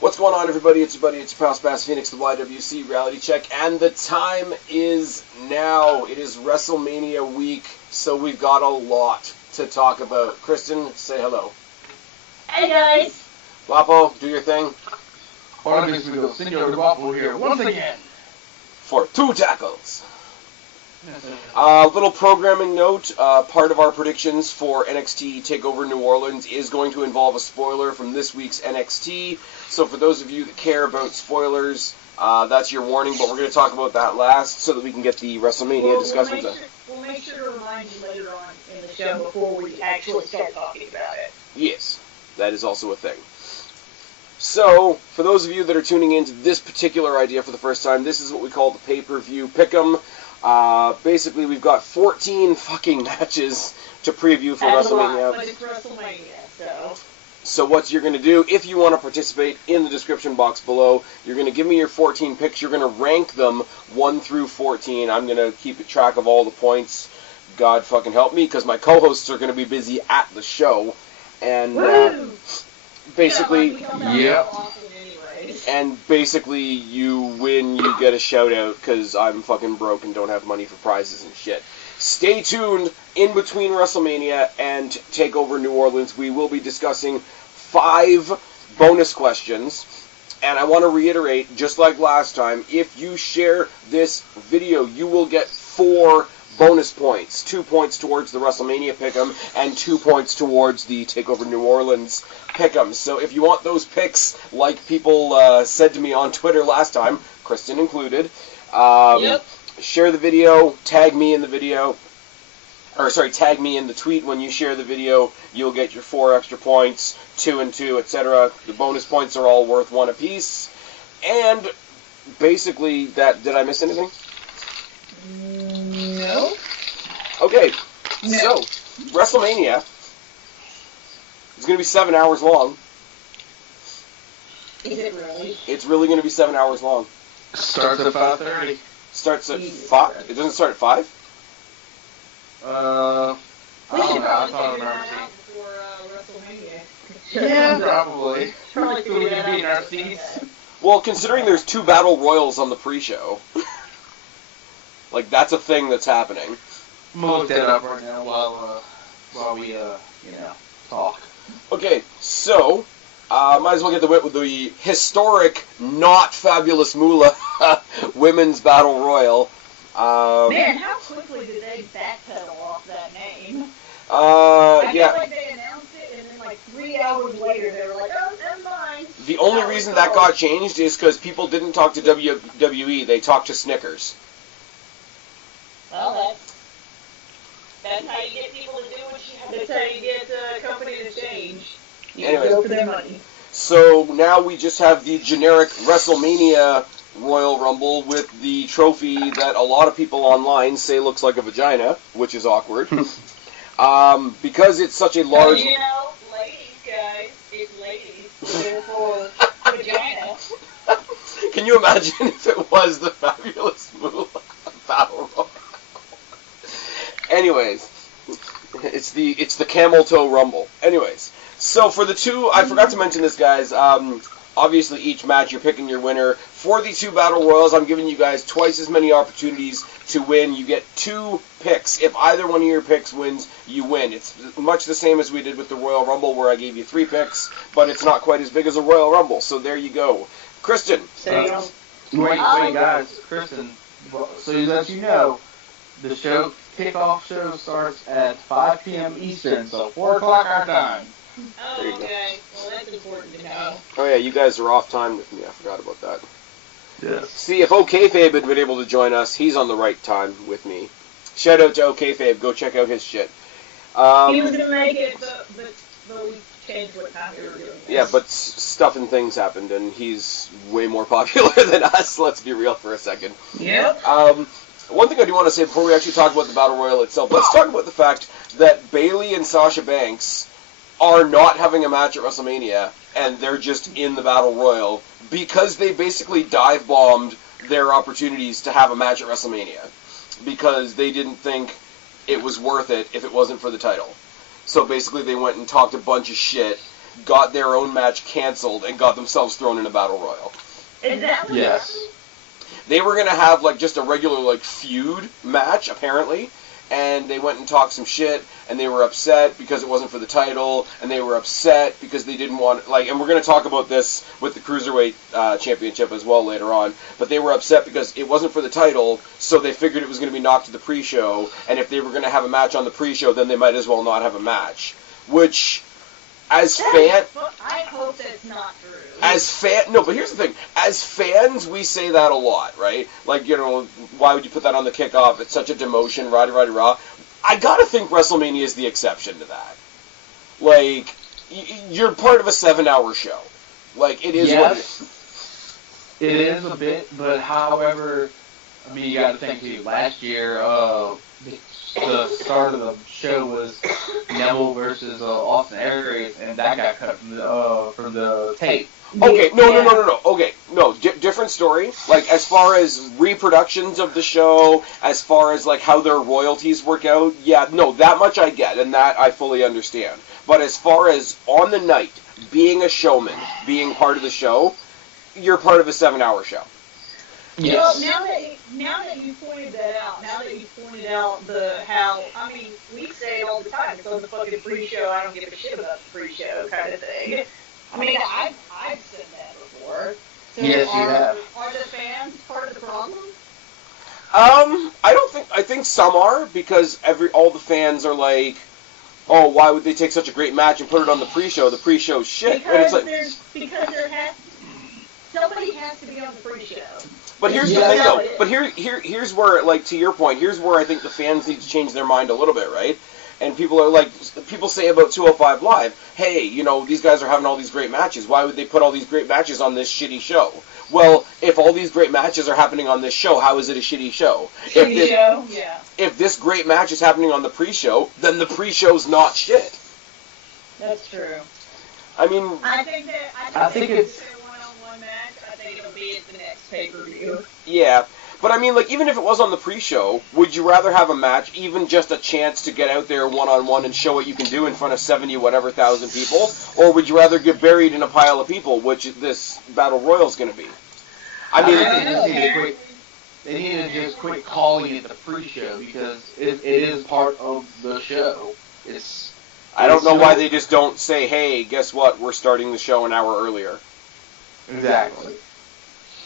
What's going on, everybody? It's your buddy, it's your pal Spaz Phoenix, the YWC Reality Check, and the time is now. It is WrestleMania week, so we've got a lot to talk about. Kristen, say hello. Hey, guys. Guapo, do your thing. Hola, mis amigos. Senor Guapo here once again. For 2 tackles. Little programming note, part of our predictions for NXT Takeover New Orleans is going to involve a spoiler from this week's NXT. So for those of you that care about spoilers, that's your warning, but we're going to talk about that last so that we can get the WrestleMania discussions done. We'll make sure to remind you later on in the show before we actually start talking about it. Yes, that is also a thing. So, for those of you that are tuning into this particular idea for the first time, this is what we call the pay-per-view Pick 'em. Basically, we've got 14 fucking matches to preview for WrestleMania. But it's WrestleMania, so... So what you're going to do, if you want to participate, in the description box below, you're going to give me your 14 picks. You're going to rank them 1 through 14. I'm going to keep track of all the points. God fucking help me, because my co-hosts are going to be busy at the show. And basically... Yep. And basically, you win, you get a shout-out, because I'm fucking broke and don't have money for prizes and shit. Stay tuned. In between WrestleMania and TakeOver New Orleans, we will be discussing 5 bonus questions. And I want to reiterate, just like last time, if you share this video, you will get 4 bonus points. 2 points towards the WrestleMania Pick'em, and 2 points towards the TakeOver New Orleans Pick'em. So if you want those picks, like people said to me on Twitter last time, Kristen included, share the video, tag me in the video, tag me in the tweet when you share the video. You'll get your 4 extra points, 2 and 2, etc. The bonus points are all worth 1 apiece. And basically, did I miss anything? No. Okay, No. so WrestleMania is going to be 7 hours long. Is it really? It's really going to be 7 hours long. Starts at 5:30. Starts at 5? It doesn't start at 5? We I should don't know. I probably thought figure it that was out before WrestleMania. Yeah, probably. Probably So we figure can that be in out our before seats. that. Well, considering there's 2 battle royals on the pre-show, like, that's a thing that's happening. I'm gonna look that up right now while we talk. Okay, so, might as well get with the historic, not fabulous Moolah Women's Battle Royal. Man, how quickly did they backpedal off that name? I yeah. feel like they announced it, and then like 3 hours later they were like, oh, never mind. The only reason that got changed is because people didn't talk to WWE, they talked to Snickers. Well, that's how you get people to do what you have. That's how you get a company to change. You Anyways. go for their money. So now we just have the generic WrestleMania Royal Rumble with the trophy that a lot of people online say looks like a vagina, which is awkward. Because it's such a large... You know, ladies, guys, it's ladies. Therefore, vagina. Can you imagine if it was the fabulous Moolah Battle Royal? Anyways, it's the Camel Toe Rumble. Anyways, so for the 2, I forgot to mention this, guys. Obviously, each match you're picking your winner. For the 2 Battle Royals, I'm giving you guys twice as many opportunities to win. You get 2 picks. If either one of your picks wins, you win. It's much the same as we did with the Royal Rumble, where I gave you 3 picks, but it's not quite as big as a Royal Rumble. So there you go. Kristen. Wait, guys, Kristen. So that you know, the kickoff show starts at 5 p.m. Eastern, so 4 o'clock our time. Oh, okay. Well, that's important to know. Oh yeah, you guys are off time with me. I forgot about that. Yes. See, if OKFabe had been able to join us, he's on the right time with me. Shout out to OKFabe. Go check out his shit. He was going to make it, but we changed what time we were doing this. Yeah, but stuff and things happened, and he's way more popular than us. Let's be real for a second. Yep. One thing I do want to say before we actually talk about the Battle Royal itself, let's talk about the fact that Bayley and Sasha Banks are not having a match at WrestleMania, and they're just in the Battle Royal, because they basically dive-bombed their opportunities to have a match at WrestleMania, because they didn't think it was worth it if it wasn't for the title. So basically they went and talked a bunch of shit. got their own match canceled and got themselves thrown in a battle royal. Is that what Yes. They were gonna have like just a regular like feud match apparently, and they went and talked some shit, and they were upset because it wasn't for the title, and they were upset because they didn't want like, and we're gonna talk about this with the Cruiserweight Championship as well later on, but they were upset because it wasn't for the title, so they figured it was gonna be knocked to the pre-show, and if they were gonna have a match on the pre-show, then they might as well not have a match, which, as fan. I hope that's not true. No, but here's the thing. As fans, we say that a lot, right? Like, you know, why would you put that on the kickoff? It's such a demotion, rah-de-rah-de-rah. I gotta think WrestleMania is the exception to that. Like, you're part of a 7-hour show. Like, it is what it is. It is a bit, but however, I mean, you gotta think, too, last year, the start of the show was Neville versus Austin Aries, and that got cut from the tape. Okay, no. Okay, no, different story. Like, as far as reproductions of the show, as far as, like, how their royalties work out, yeah, no, that much I get, and that I fully understand. But as far as on the night, being a showman, being part of the show, you're part of a 7-hour show. Yes. Well, now that you pointed that out, how, I mean, we say it all the time, it's on the fucking pre-show, I don't give a shit about the pre-show kind of thing. I mean, I've said that before. So yes, you have. Are the fans part of the problem? I think some are, because all the fans are like, oh, why would they take such a great match and put it on the pre-show? The pre-show's shit. Because and it's like, somebody has to be on the pre-show. But here's the thing, though. But here's where, like, to your point, here's where I think the fans need to change their mind a little bit, right? And people are like, people say about 205 Live, hey, you know, these guys are having all these great matches. Why would they put all these great matches on this shitty show? Well, if all these great matches are happening on this show, how is it a shitty show? If this great match is happening on the pre-show, then the pre-show's not shit. That's true. I mean, I think it's a one-on-one match. I think it'll be at the next pay-per-view. Yeah. But I mean, like, even if it was on the pre-show, would you rather have a match, even just a chance to get out there one-on-one and show what you can do in front of 70-whatever-thousand people? Or would you rather get buried in a pile of people, which this Battle Royal's going to be? I mean, they need to just quit calling it the pre-show, because it is part of the show. I don't know why they just don't say, hey, guess what, we're starting the show an hour earlier. Exactly.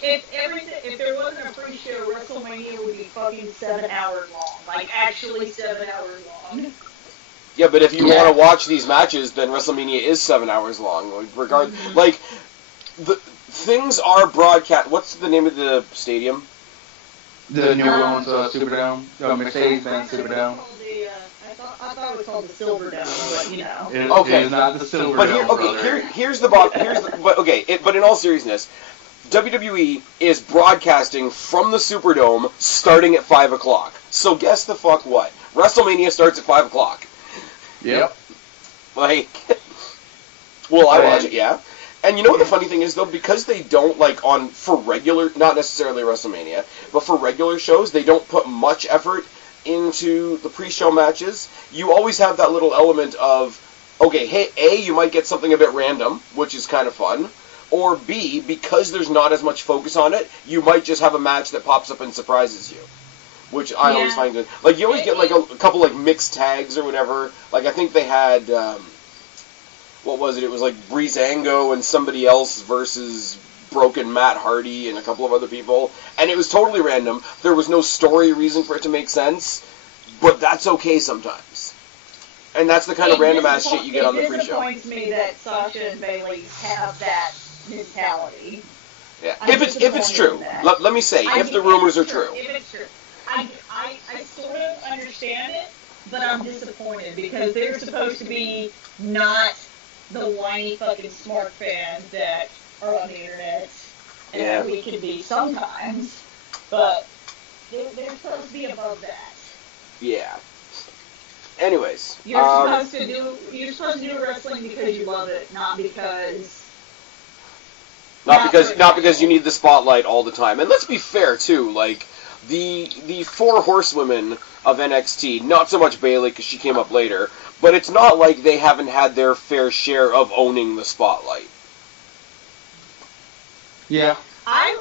If there wasn't a pre-show, WrestleMania would be fucking 7 hours long. Like, actually 7 hours long. Yeah, but if you want to watch these matches, then WrestleMania is 7 hours long. Like, the things are broadcast. What's the name of the stadium? The New Orleans Superdome. Mercedes-Benz Superdome. I thought it was called the Silverdome, but you know. It is not the Silverdome. But here's the but in all seriousness, WWE is broadcasting from the Superdome starting at 5 o'clock. So guess the fuck what? WrestleMania starts at 5 o'clock. Yep. Like, well, I watch it, yeah. And you know what the funny thing is, though? Because they don't, like, for regular, not necessarily WrestleMania, but for regular shows, they don't put much effort into the pre-show matches. You always have that little element of, okay, hey, A, you might get something a bit random, which is kind of fun. Or B, because there's not as much focus on it, you might just have a match that pops up and surprises you. Which I always find good. Like, you always get, like, a couple, like, mixed tags or whatever. Like, I think they had, what was it? It was, like, Breezango and somebody else versus Broken Matt Hardy and a couple of other people. And it was totally random. There was no story reason for it to make sense. But that's okay sometimes. And that's the kind of random-ass shit you get on the pre-show. It disappoints me that Sasha and Bayley have that mentality. Yeah, if it's true. Let me say, if the rumors are true. If it's true. I sort of understand it, but I'm disappointed because they're supposed to be not the whiny fucking smart fans that are on the internet and that we can be sometimes, but they're supposed to be above that. Yeah. Anyways, you're supposed to do wrestling because you love it, not because you need the spotlight all the time. And let's be fair too, like the four horsewomen of NXT, not so much Bayley because she came up later, but it's not like they haven't had their fair share of owning the spotlight. Yeah. I'm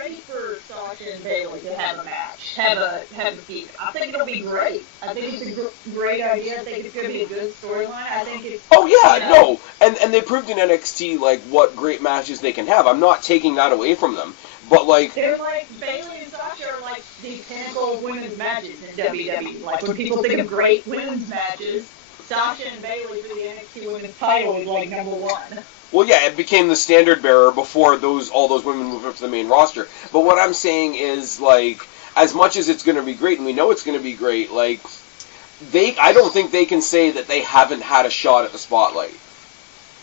ready for Sasha and Bayley to have a match, have a feud. I think it'll be great. I think it's a great idea. I think it's going to be a good storyline. I think it's. Oh yeah, no, and they proved in NXT like what great matches they can have. I'm not taking that away from them, but like they're like Bayley and Sasha are like the pinnacle of women's matches in WWE. Like when people think of great women's matches, Sasha and Bayley for the NXT Women's title is like number one. Well, yeah, it became the standard bearer before all those women moved up to the main roster. But what I'm saying is, like, as much as it's going to be great, and we know it's going to be great, like, I don't think they can say that they haven't had a shot at the spotlight.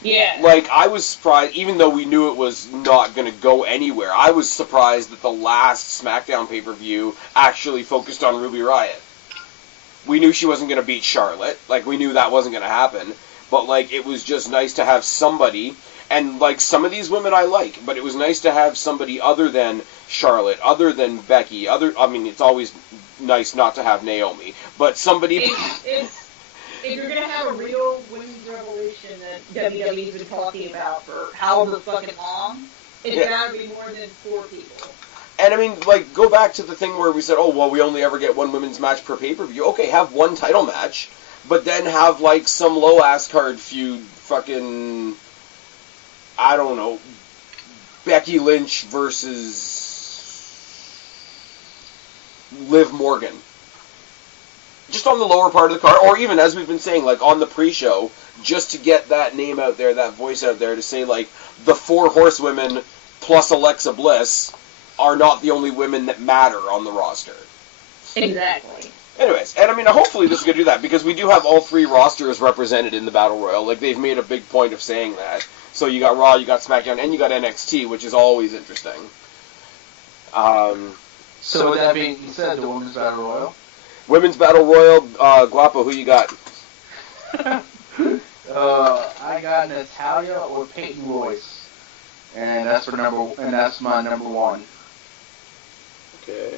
Yeah. Like, I was surprised, even though we knew it was not going to go anywhere, I was surprised that the last SmackDown pay-per-view actually focused on Ruby Riott. We knew she wasn't going to beat Charlotte. Like, we knew that wasn't going to happen. But, like, it was just nice to have somebody, and, like, some of these women I like, but it was nice to have somebody other than Charlotte, other than Becky, I mean, it's always nice not to have Naomi, but somebody... If you're going to have a real women's revolution that WWE's been talking about for however fucking long, it's got to be more than 4 people. And, I mean, like, go back to the thing where we said, oh, well, we only ever get one women's match per pay-per-view. Okay, have one title match. But then have, like, some low-ass card feud, fucking, I don't know, Becky Lynch versus Liv Morgan. Just on the lower part of the card, or even, as we've been saying, like, on the pre-show, just to get that name out there, that voice out there, to say, like, the 4 horsewomen plus Alexa Bliss are not the only women that matter on the roster. Exactly. Anyways, and I mean, hopefully this is going to do that, because we do have all 3 rosters represented in the Battle Royal. Like, they've made a big point of saying that. So you got Raw, you got SmackDown, and you got NXT, which is always interesting. So with that being said, the Women's Battle Royal? Women's Battle Royal, Guapo, who you got? I got Natalya or Peyton Royce. And that's my number 1. Okay.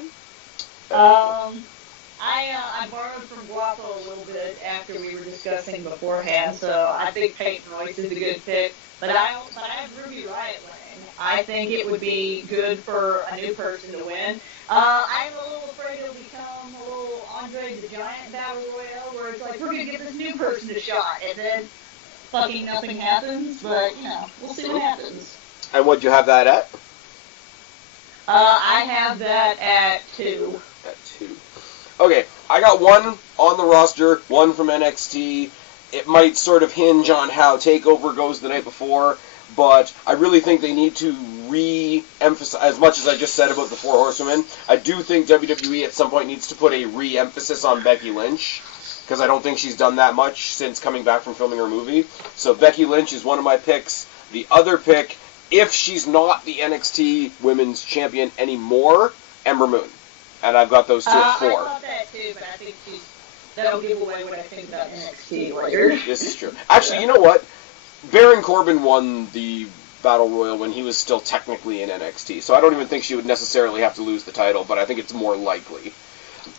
I borrowed from Guapo a little bit after we were discussing beforehand, so I think Peyton Royce is a good pick. But I have Ruby Riott winning. I think it would be good for a new person to win. I'm a little afraid it'll become a little Andre the Giant Battle Royale, where it's like, we're going to give this new person a shot, and then fucking nothing happens, but, you know, we'll see what happens. And what'd you have that at? I have that at 2. At 2. Okay, I got 1 on the roster, 1 from NXT. It might sort of hinge on how TakeOver goes the night before, but I really think they need to re-emphasize, as much as I just said about the 4 horsewomen, I do think WWE at some point needs to put a re-emphasis on Becky Lynch, because I don't think she's done that much since coming back from filming her movie. So Becky Lynch is one of my picks. The other pick, if she's not the NXT Women's Champion anymore, Ember Moon. And I've got those 2 at 4. I thought that too, but I think that'll give away what I think about NXT later. This is true. Actually, you know what? Baron Corbin won the Battle Royal when he was still technically in NXT, so I don't even think she would necessarily have to lose the title, but I think it's more likely.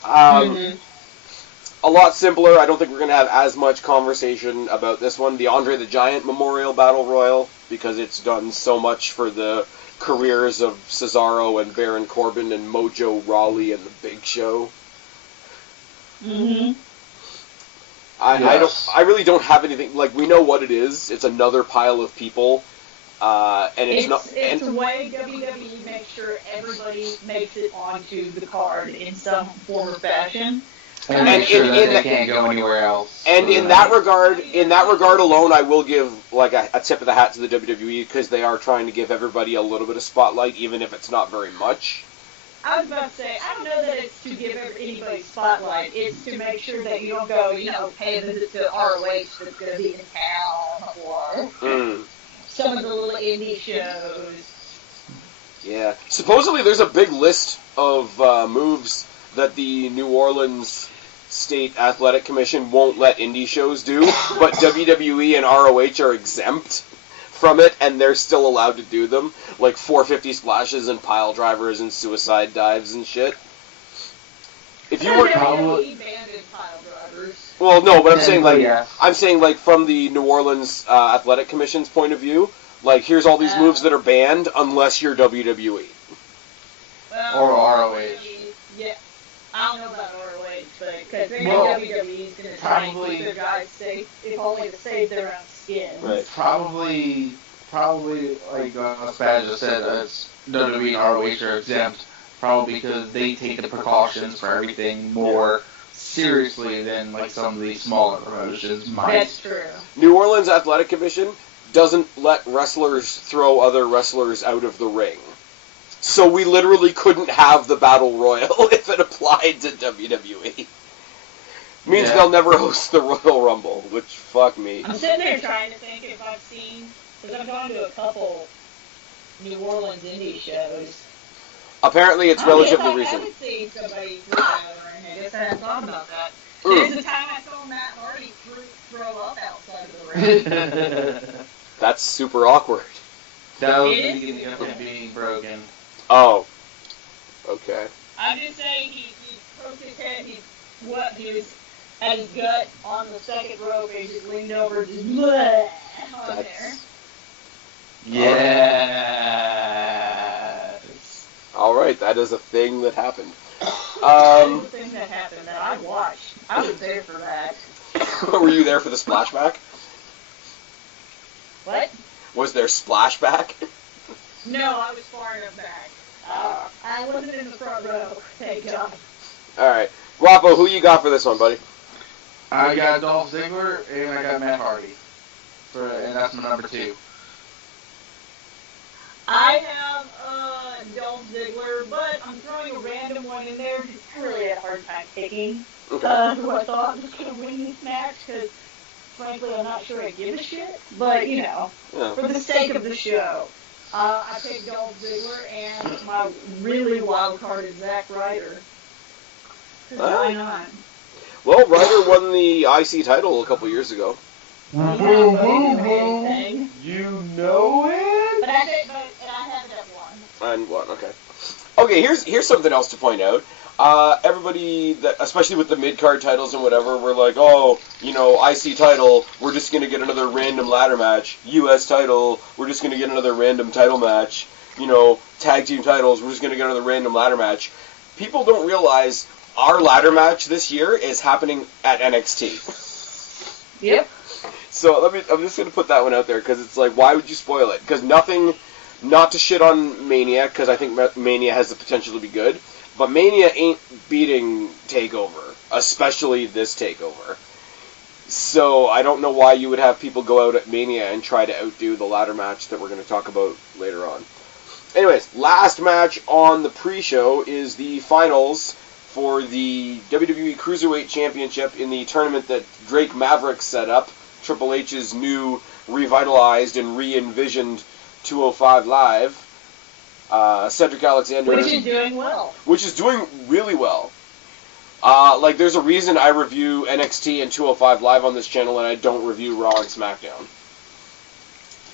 A lot simpler. I don't think we're going to have as much conversation about this one. The Andre the Giant Memorial Battle Royal, because it's done so much for the careers of Cesaro and Baron Corbin and Mojo Rawley and The Big Show. Mm-hmm. I really don't have anything, like, we know what it is. It's another pile of people, and it's not... It's a way WWE makes sure everybody makes it onto the card in some form or fashion. And make sure that they can't go anywhere else. And in that regard alone, I will give like a tip of the hat to the WWE, because they are trying to give everybody a little bit of spotlight, even if it's not very much. I was about to say, I don't know that it's to give anybody spotlight. It's to make sure that you don't go, pay a visit to ROH that's going to be in town, or some of the little indie shows. Yeah. Supposedly there's a big list of moves that the New Orleans State Athletic Commission won't let indie shows do, but WWE and ROH are exempt from it, and they're still allowed to do them, like 450 splashes and pile drivers and suicide dives and shit. If you were WWE banded pile drivers. well, no, but I'm Yeah, saying like from the New Orleans Athletic Commission's point of view, like here's all these moves that are banned unless you're WWE. Well, Or ROH. Yeah, I don't know about ROH, but because WWE's going to try and probably- keep their guys safe, if only to save their own skin. Right. Probably like Spaz just said, WWE and ROH are exempt, probably because they take the precautions for everything more seriously than like some of these smaller promotions might. That's true. New Orleans Athletic Commission doesn't let wrestlers throw other wrestlers out of the ring. So we literally couldn't have the Battle Royal if it applied to WWE. Means Yeah. they'll never host the Royal Rumble, which, fuck me. I'm sitting there trying to think if I've seen, because I've gone to a couple New Orleans indie shows. Apparently it's relatively recent. I haven't seen somebody throw out of the ring. I guess I hadn't thought about that. There's the time I saw Matt Hardy throw up outside of the ring. That's super awkward. That was It the is. beginning of him being broken. Oh. Okay. I'm just saying he poked his head, he was at his gut on the second rope, and he just leaned over, just bleh, on there. Yes. Alright, that is a thing that happened. That is the thing that happened that I watched. I was there for that. Were you there for the splashback? What? Was there splashback? No, I was far enough back. I wasn't in the front row, thank God. Alright. Guapo, who you got for this one, buddy? I got Dolph Ziggler and I got Matt Hardy. And that's my number 2. I have Dolph Ziggler, but I'm throwing a random one in there because I really had a hard time picking Okay. who I thought was going to win this match because, frankly, I'm not sure I give a shit. But, you know, Yeah. for the sake of the show, I picked Dolph Ziggler, and my really wild card is Zack Ryder. 'Cause why not? Well, Ryder won the IC title a couple years ago. He's not voting for anything. You know it? But I have it at one. And what? Okay. Okay, here's something else to point out. Everybody, that, especially with the mid-card titles and whatever, we're like, oh, you know, IC title, we're just going to get another random ladder match. US title, we're just going to get another random title match. You know, tag team titles, we're just going to get another random ladder match. People don't realize our ladder match this year is happening at NXT. Yep. So I'm just going to put that one out there because it's like, why would you spoil it? Because nothing, not to shit on Mania, because I think Mania has the potential to be good, but Mania ain't beating TakeOver, especially this TakeOver. So I don't know why you would have people go out at Mania and try to outdo the ladder match that we're going to talk about later on. Anyways, last match on the pre-show is the finals for the WWE Cruiserweight Championship in the tournament that Drake Maverick set up, Triple H's new revitalized and re-envisioned 205 Live. Cedric Alexander... Which is doing well. Which is doing really well. Like, there's a reason I review NXT and 205 Live on this channel and I don't review Raw and SmackDown.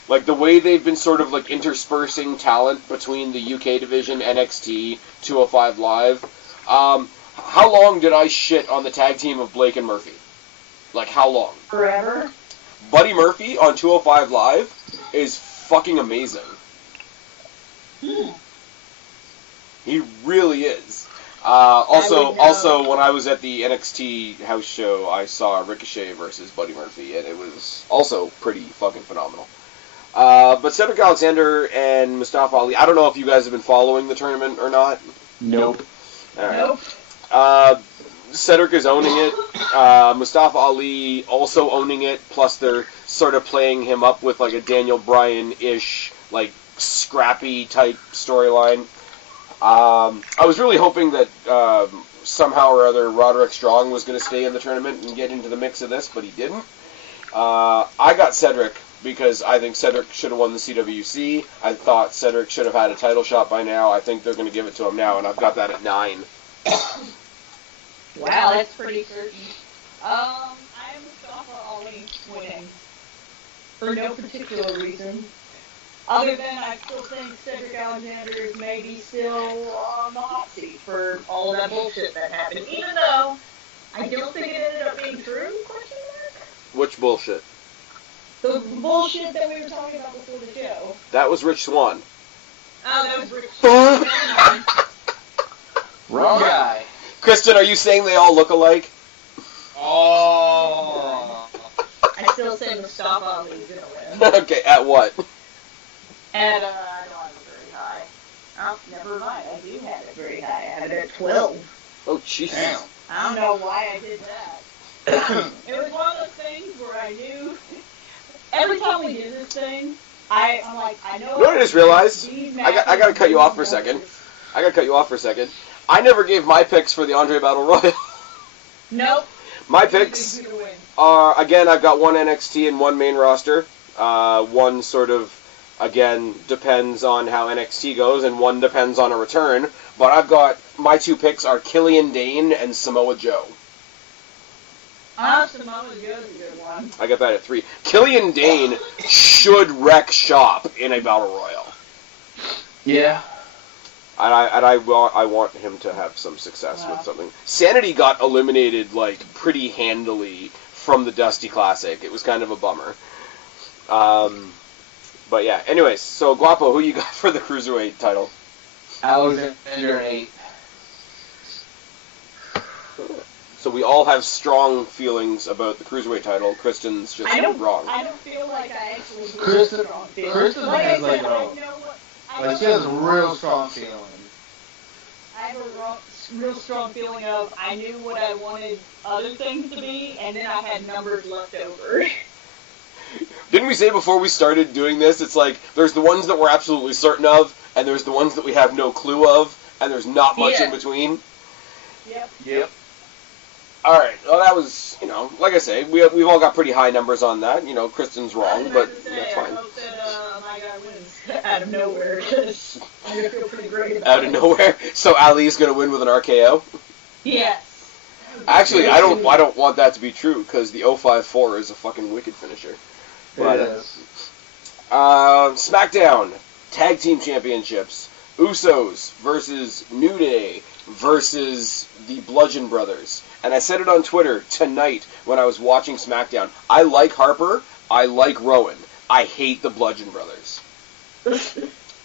Like, the way they've been sort of, like, interspersing talent between the UK division, NXT, 205 Live. How long did I shit on the tag team of Blake and Murphy? Like, how long? Forever. Buddy Murphy on 205 Live is fucking amazing. He really is. Also, when I was at the NXT house show, I saw Ricochet versus Buddy Murphy, and it was also pretty fucking phenomenal. But Cedric Alexander and Mustafa Ali, I don't know if you guys have been following the tournament or not. Nope. All right. Nope. Cedric is owning it. Mustafa Ali also owning it. Plus, they're sort of playing him up with like a Daniel Bryan-ish, like scrappy type storyline. I was really hoping that somehow or other Roderick Strong was going to stay in the tournament and get into the mix of this, but he didn't. I got Cedric because I think Cedric should have won the CWC. I thought Cedric should have had a title shot by now. I think they're going to give it to him now, and I've got that at 9. Wow, that's pretty certain. I am Mustafa Ali winning. For no particular reason. Other than I still think Cedric Alexander is maybe still on the hot seat for all of that bullshit that happened. Even though I don't think it ended up being true, question mark? Which bullshit? The bullshit that we were talking about before the show. That was Rich Swann. Oh, that was Rich Swann. Wrong guy. Kristen, are you saying they all look alike? Oh. I still say Mustafa Ali's gonna win. Okay, at what? And, I don't have it very high. Oh, never mind. I do have it very high. I have it at 12. Oh, Jesus. Damn. I don't know why I did that. It was one of those things where I knew every time we did this thing, I'm like, I know. You know what I just realized? I gotta cut you off for a second. I never gave my picks for the Andre Battle Royal. Nope. My picks are, again, I've got one NXT and one main roster. One sort of, again, depends on how NXT goes, and one depends on a return. But I've got, my two picks are Killian Dane and Samoa Joe. Samoa Joe's a good one. I got that at 3. Killian Dane should wreck shop in a Battle Royal. Yeah. And I want him to have some success with something. Sanity got eliminated, like, pretty handily from the Dusty Classic. It was kind of a bummer. But yeah, anyways, so Guapo, who you got for the Cruiserweight title? Alexander 8. So we all have strong feelings about the Cruiserweight title. Kristen's just wrong. I don't feel like I actually do Kristen, strong feelings. Kristen has like she has a real strong feeling. I have a real strong feeling of I knew what I wanted other things to be, and then I had numbers left over. Didn't we say before we started doing this, it's like, there's the ones that we're absolutely certain of, and there's the ones that we have no clue of, and there's not much in between? Yep. Alright, well that was, like I say, we've all got pretty high numbers on that. Kristen's wrong, but that's fine. I hope that my guy wins out of nowhere, because I'm going to feel pretty great about it. Out of nowhere? So Ali's going to win with an RKO? Yes. Actually, I don't want that to be true, because the 054 is a fucking wicked finisher. It is. SmackDown Tag Team Championships. Usos versus New Day versus the Bludgeon Brothers. And I said it on Twitter tonight when I was watching SmackDown. I like Harper. I like Rowan. I hate the Bludgeon Brothers.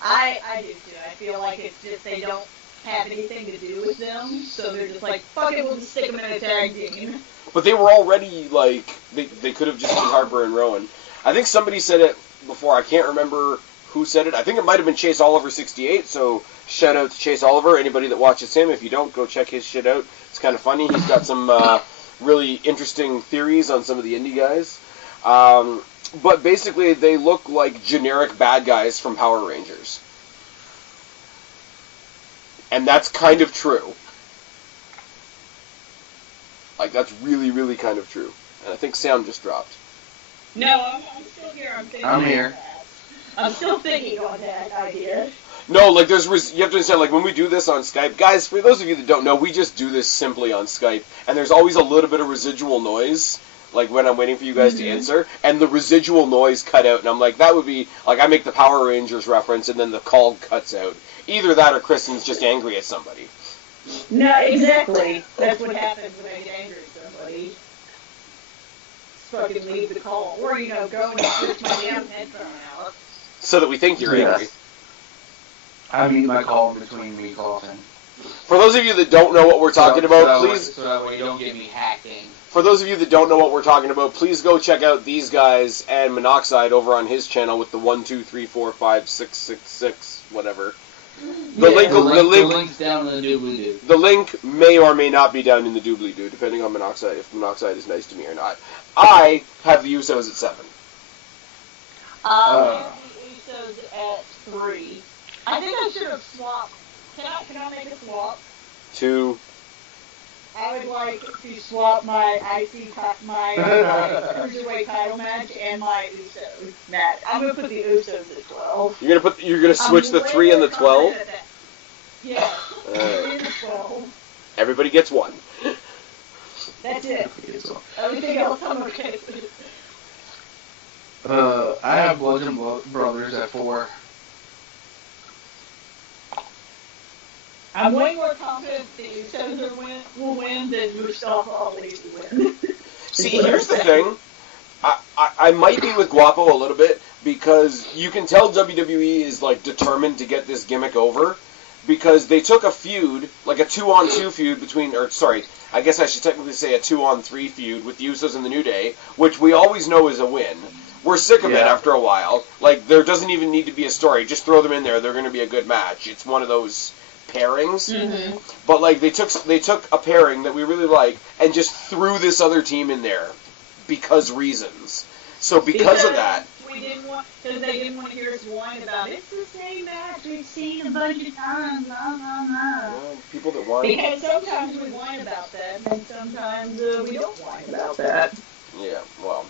I do too. I feel like it's just they don't have anything to do with them, so they're just like, fuck it, we'll just stick them in a tag team. But they were already, like, they could have just been Harper and Rowan. I think somebody said it before. I can't remember who said it. I think it might have been Chase Oliver 68, so shout out to Chase Oliver. Anybody that watches him, if you don't, go check his shit out. It's kind of funny. He's got some really interesting theories on some of the indie guys. But basically, they look like generic bad guys from Power Rangers. And that's kind of true. Like, that's really, really kind of true. And I think sound just dropped. No, I'm still here. I'm here. I'm still thinking on that idea. No, like, you have to understand, like, when we do this on Skype, guys, for those of you that don't know, we just do this simply on Skype, and there's always a little bit of residual noise, like, when I'm waiting for you guys to answer, and the residual noise cut out, and I'm like, that would be, like, I make the Power Rangers reference, and then the call cuts out. Either that or Kristen's just angry at somebody. No, exactly. That's what happens when I get angry at somebody. Fucking leave the call. Or, go and switch my damn headphone out. So that we think you're angry. I mean my call in between me coughing. For those of you that don't know what we're talking about, please... So that way you don't get me hacking. For those of you that don't know what we're talking about, please go check out these guys and Monoxide over on his channel with the 1, 2, 3, 4, 5, 6, 6, 6, whatever. The link's down in the doobly-doo. The link may or may not be down in the doobly-doo, depending on Monoxide, if Monoxide is nice to me or not. I have the Usos at 7. I have the Usos at 3. I think I should have swapped. Can I make a swap? 2. I would like to swap my cruiserweight title match and my Usos match. I'm gonna put the Usos at 12. You're gonna switch the 3 and the 12? Yeah. 3 and the 12. Everybody gets 1. That's it. Everything else I'm okay with. I have Bludgeon Brothers at 4. I'm way more confident the Usos will win than Mustafa Ali will win. See, here's the thing. I might be with Guapo a little bit because you can tell WWE is like determined to get this gimmick over because they took a feud, like a 2-on-2 feud between, or sorry, I guess I should technically say a 2-on-3 feud with the Usos and the New Day, which we always know is a win. We're sick of it after a while. Like, there doesn't even need to be a story. Just throw them in there. They're going to be a good match. It's one of those pairings. Mm-hmm. But, like, they took a pairing that we really like and just threw this other team in there because reasons. So because of that... Because they didn't want to hear us whine about it's the same match we've seen a bunch of times, blah, blah, blah. People that whine... Because sometimes we whine about that, and sometimes we don't whine about that. Yeah, well...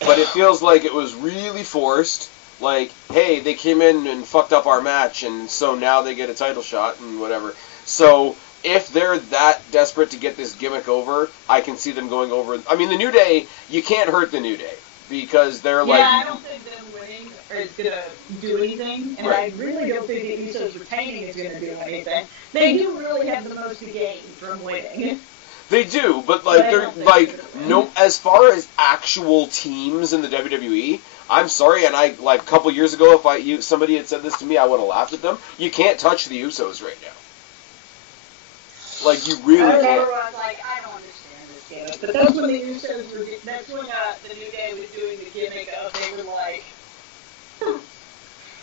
But it feels like it was really forced. Like, hey, they came in and fucked up our match, and so now they get a title shot and whatever. So if they're that desperate to get this gimmick over, I can see them going over. I mean, the New Day, you can't hurt the New Day because they're like. Yeah, I don't think them winning is gonna do anything, and I really don't think the Usos retaining is gonna do anything. They do really have the most to gain from winning. They do, but like they're like no. As far as actual teams in the WWE, I'm sorry, and I like a couple years ago, if somebody had said this to me, I would have laughed at them. You can't touch the Usos right now. Like you really can't. I was like, I don't understand this gimmick, but that's when the Usos were. That's when the New Day was doing the gimmick of they were like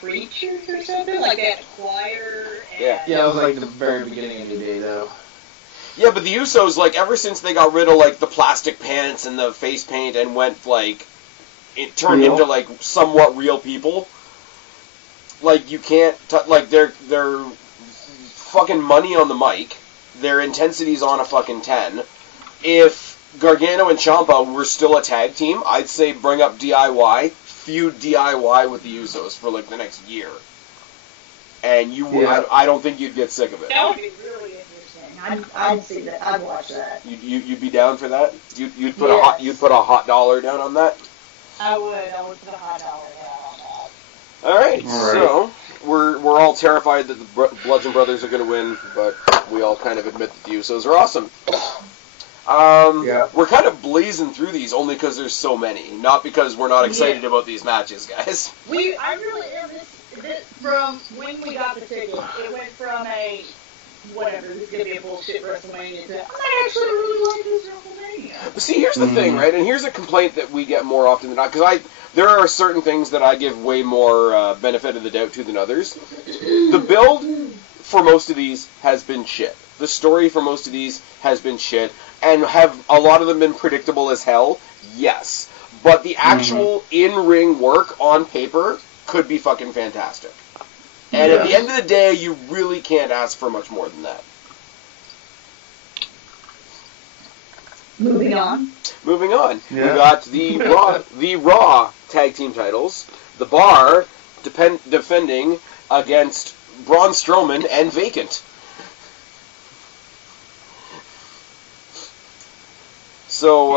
preachers or something, like they had a choir. And Yeah, it was like the very beginning of New Day though. Yeah, but the Usos, like, ever since they got rid of, like, the plastic pants and the face paint and went, like, it turned into, like, somewhat real people, like, you can't, like, they're fucking money on the mic, their intensity's on a fucking 10. If Gargano and Ciampa were still a tag team, I'd say bring up DIY, feud DIY with the Usos for, like, the next year. And I don't think you'd get sick of it. That would be really interesting. I'd see that. I'd watch that. You'd be down for that? You'd put a hot dollar down on that? I would put a hot dollar down on that. All right. So we're all terrified that the Bludgeon Brothers are going to win, but we all kind of admit that the Usos are awesome. We're kind of blazing through these only because there's so many, not because we're not excited about these matches, guys. I really am. This from when we got the ticket, it went from a whatever, this is going to be a bullshit WrestleMania to, I actually really like this WrestleMania. But see, here's the thing, right? And here's a complaint that we get more often than not, because there are certain things that I give way more benefit of the doubt to than others. The build for most of these has been shit. The story for most of these has been shit. And have a lot of them been predictable as hell? Yes. But the actual in-ring work on paper could be fucking fantastic. And at the end of the day, you really can't ask for much more than that. Moving on. Yeah. We got the Raw tag team titles. The Bar defending against Braun Strowman and Vacant. So,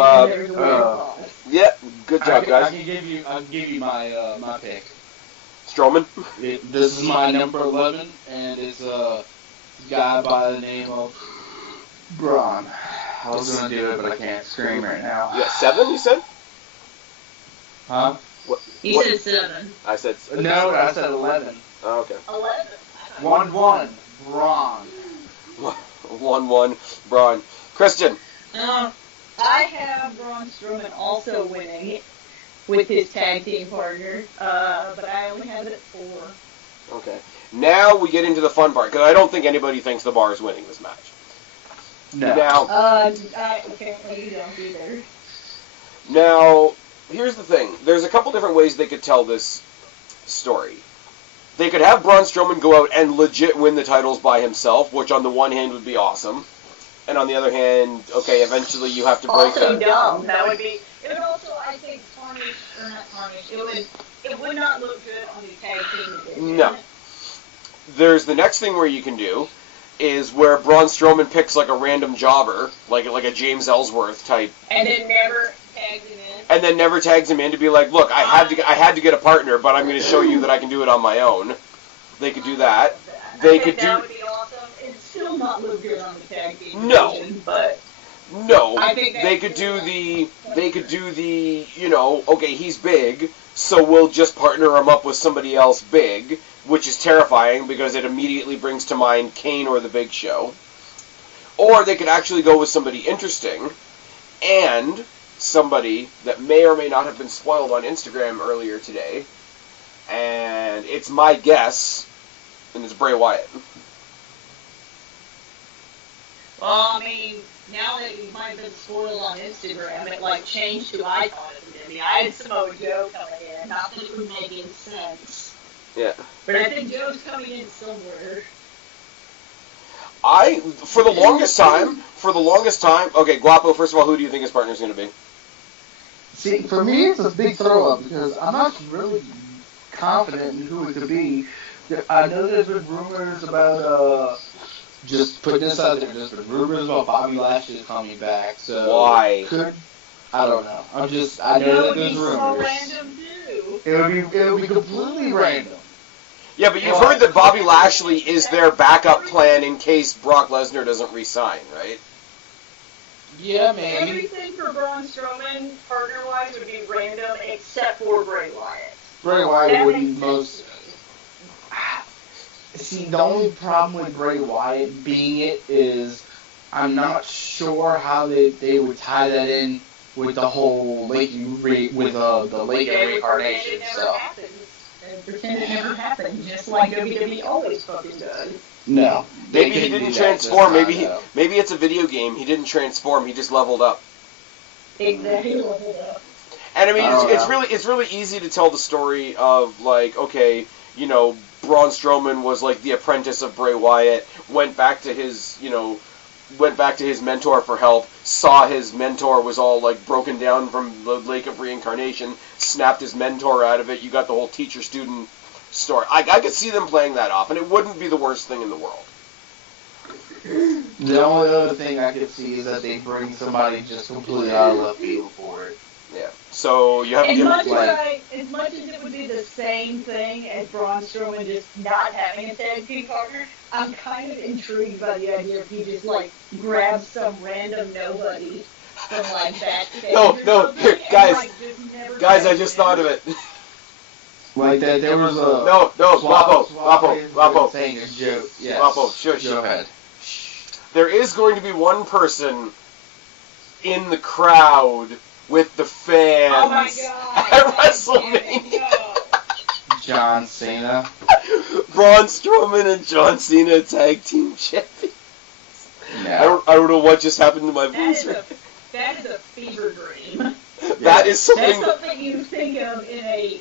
yeah, good job, guys. I can give you my pick. Strowman? This is my number 11, and it's a guy by the name of Braun. I was going to do it, but I can't scream right now. Yeah, 7, you said? Huh? He said 7. I said... No, I said 11. Oh, okay. 11. 1-1. Braun. 1-1. Braun. Kristen? I have Braun Strowman also winning with his tag team partner, but I only have it at 4. Okay. Now we get into the fun part, because I don't think anybody thinks the Bar is winning this match. No. Now, apparently you don't either. Now, here's the thing. There's a couple different ways they could tell this story. They could have Braun Strowman go out and legit win the titles by himself, which on the one hand would be awesome. And on the other hand, okay, eventually you have to break also that. Dumb. That would be. It would also, I think, tarnish or not tarnish. It would not look good on the tag team division. No. There's the next thing where you can do is where Braun Strowman picks like a random jobber, like a James Ellsworth type. And then never tags him in. and then never tags him in to be like, look, I had to get a partner, but I'm going to show you that I can do it on my own. They could do that. They could do. That would be awesome. It's still not look good on the tag team division, but. No, they could do the, okay, he's big, so we'll just partner him up with somebody else big, which is terrifying because it immediately brings to mind Kane or the Big Show. Or they could actually go with somebody interesting, and somebody that may or may not have been spoiled on Instagram earlier today, and it's my guess, and it's Bray Wyatt. Well, I mean, now that you might have been spoiled on Instagram, it, changed who I thought it was going to be. I had Samoa Joe coming in. Not that it would make any sense. Yeah. But I think Joe's coming in somewhere. For the longest time, okay, Guapo, first of all, who do you think his partner's going to be? See, for me, it's a big throw-up, because I'm not really confident in who it could be. I know there's been rumors about, just putting this out there, there's been rumors about Bobby Lashley coming back, so... Why? I don't know. I know that there's rumors. It would be so random, too. It would be completely random. Yeah, but you've heard that Bobby Lashley is their backup plan in case Brock Lesnar doesn't re-sign, right? Yeah, maybe. Everything for Braun Strowman, partner-wise, would be random except for Bray Wyatt. Bray Wyatt would be most... See, the only problem with Bray Wyatt being it is I'm not sure how they would tie that in with the whole the lake of reincarnation. So. And pretend it never happened, just like WWE always fucking does. No. Maybe he didn't transform. Maybe it's a video game. He didn't transform. He just leveled up. Exactly, leveled up. And I mean, it's really easy to tell the story of okay, Braun Strowman was the apprentice of Bray Wyatt, went back to his mentor for help, saw his mentor was all broken down from the Lake of Reincarnation, snapped his mentor out of it. You got the whole teacher-student story. I could see them playing that off, and it wouldn't be the worst thing in the world. The only other thing I could see is that they bring somebody just completely out of left field for it. Yeah. So you have as much as it would be the same thing as Braun Strowman just not having a tag team partner, I'm kind of intrigued by the idea if he just grabs some random nobody from backstage. No, guys, I just thought of it. There was a Guapo, saying a joke. Yes. Guapo, shush. Go ahead. There is going to be one person in the crowd with the fans at WrestleMania. John Cena. Braun Strowman and John Cena tag team champions. No. I don't know what just happened to my voice. That is a fever dream. That is something. That's something you think of in a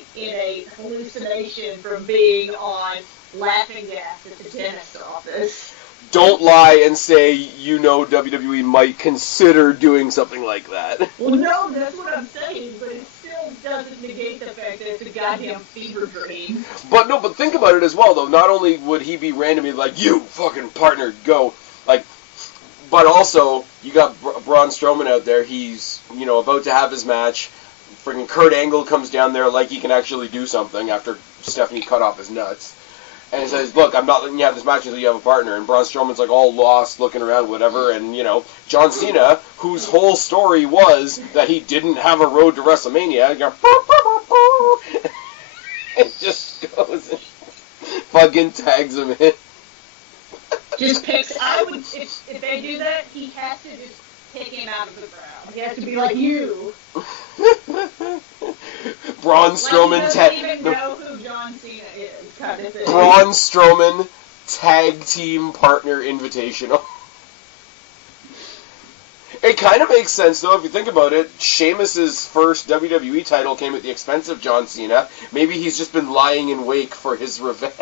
hallucination from being on laughing gas at the dentist's office. Don't lie and say WWE might consider doing something like that. Well, no, that's what I'm saying, but it still doesn't negate the fact that it's a goddamn fever dream. But think about it as well, though. Not only would he be randomly you fucking partner, go, but also, you got Braun Strowman out there, he's, about to have his match, friggin' Kurt Angle comes down there like he can actually do something after Stephanie cut off his nuts. And he says, look, I'm not letting you have this match until you have a partner. And Braun Strowman's all lost, looking around, whatever. And, John Cena, whose whole story was that he didn't have a road to WrestleMania, it just goes and fucking tags him in. Just picks, if they do that, he has to just pick him out of the crowd. He has to be like you. Braun Strowman doesn't even know who John Cena is, kind of thing. Braun Strowman tag team partner invitational. It kind of makes sense, though, if you think about it. Sheamus's first WWE title came at the expense of John Cena. Maybe he's just been lying in wake for his revenge.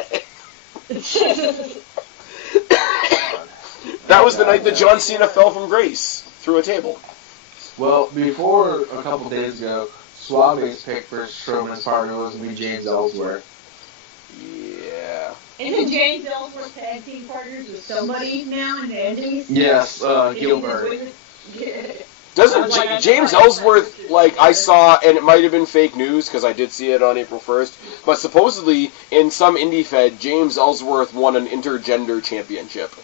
That was the night that John Cena fell from grace through a table. Well, before a couple days ago, Suave's pick for Strowman's partner was going to be James Ellsworth. Yeah. Isn't James Ellsworth tag team partners with somebody now in the Indies? Yes, Gilbert. Doesn't James Ellsworth, like, I saw, and it might have been fake news, because I did see it on April 1st, but supposedly, in some indie fed, James Ellsworth won an intergender championship.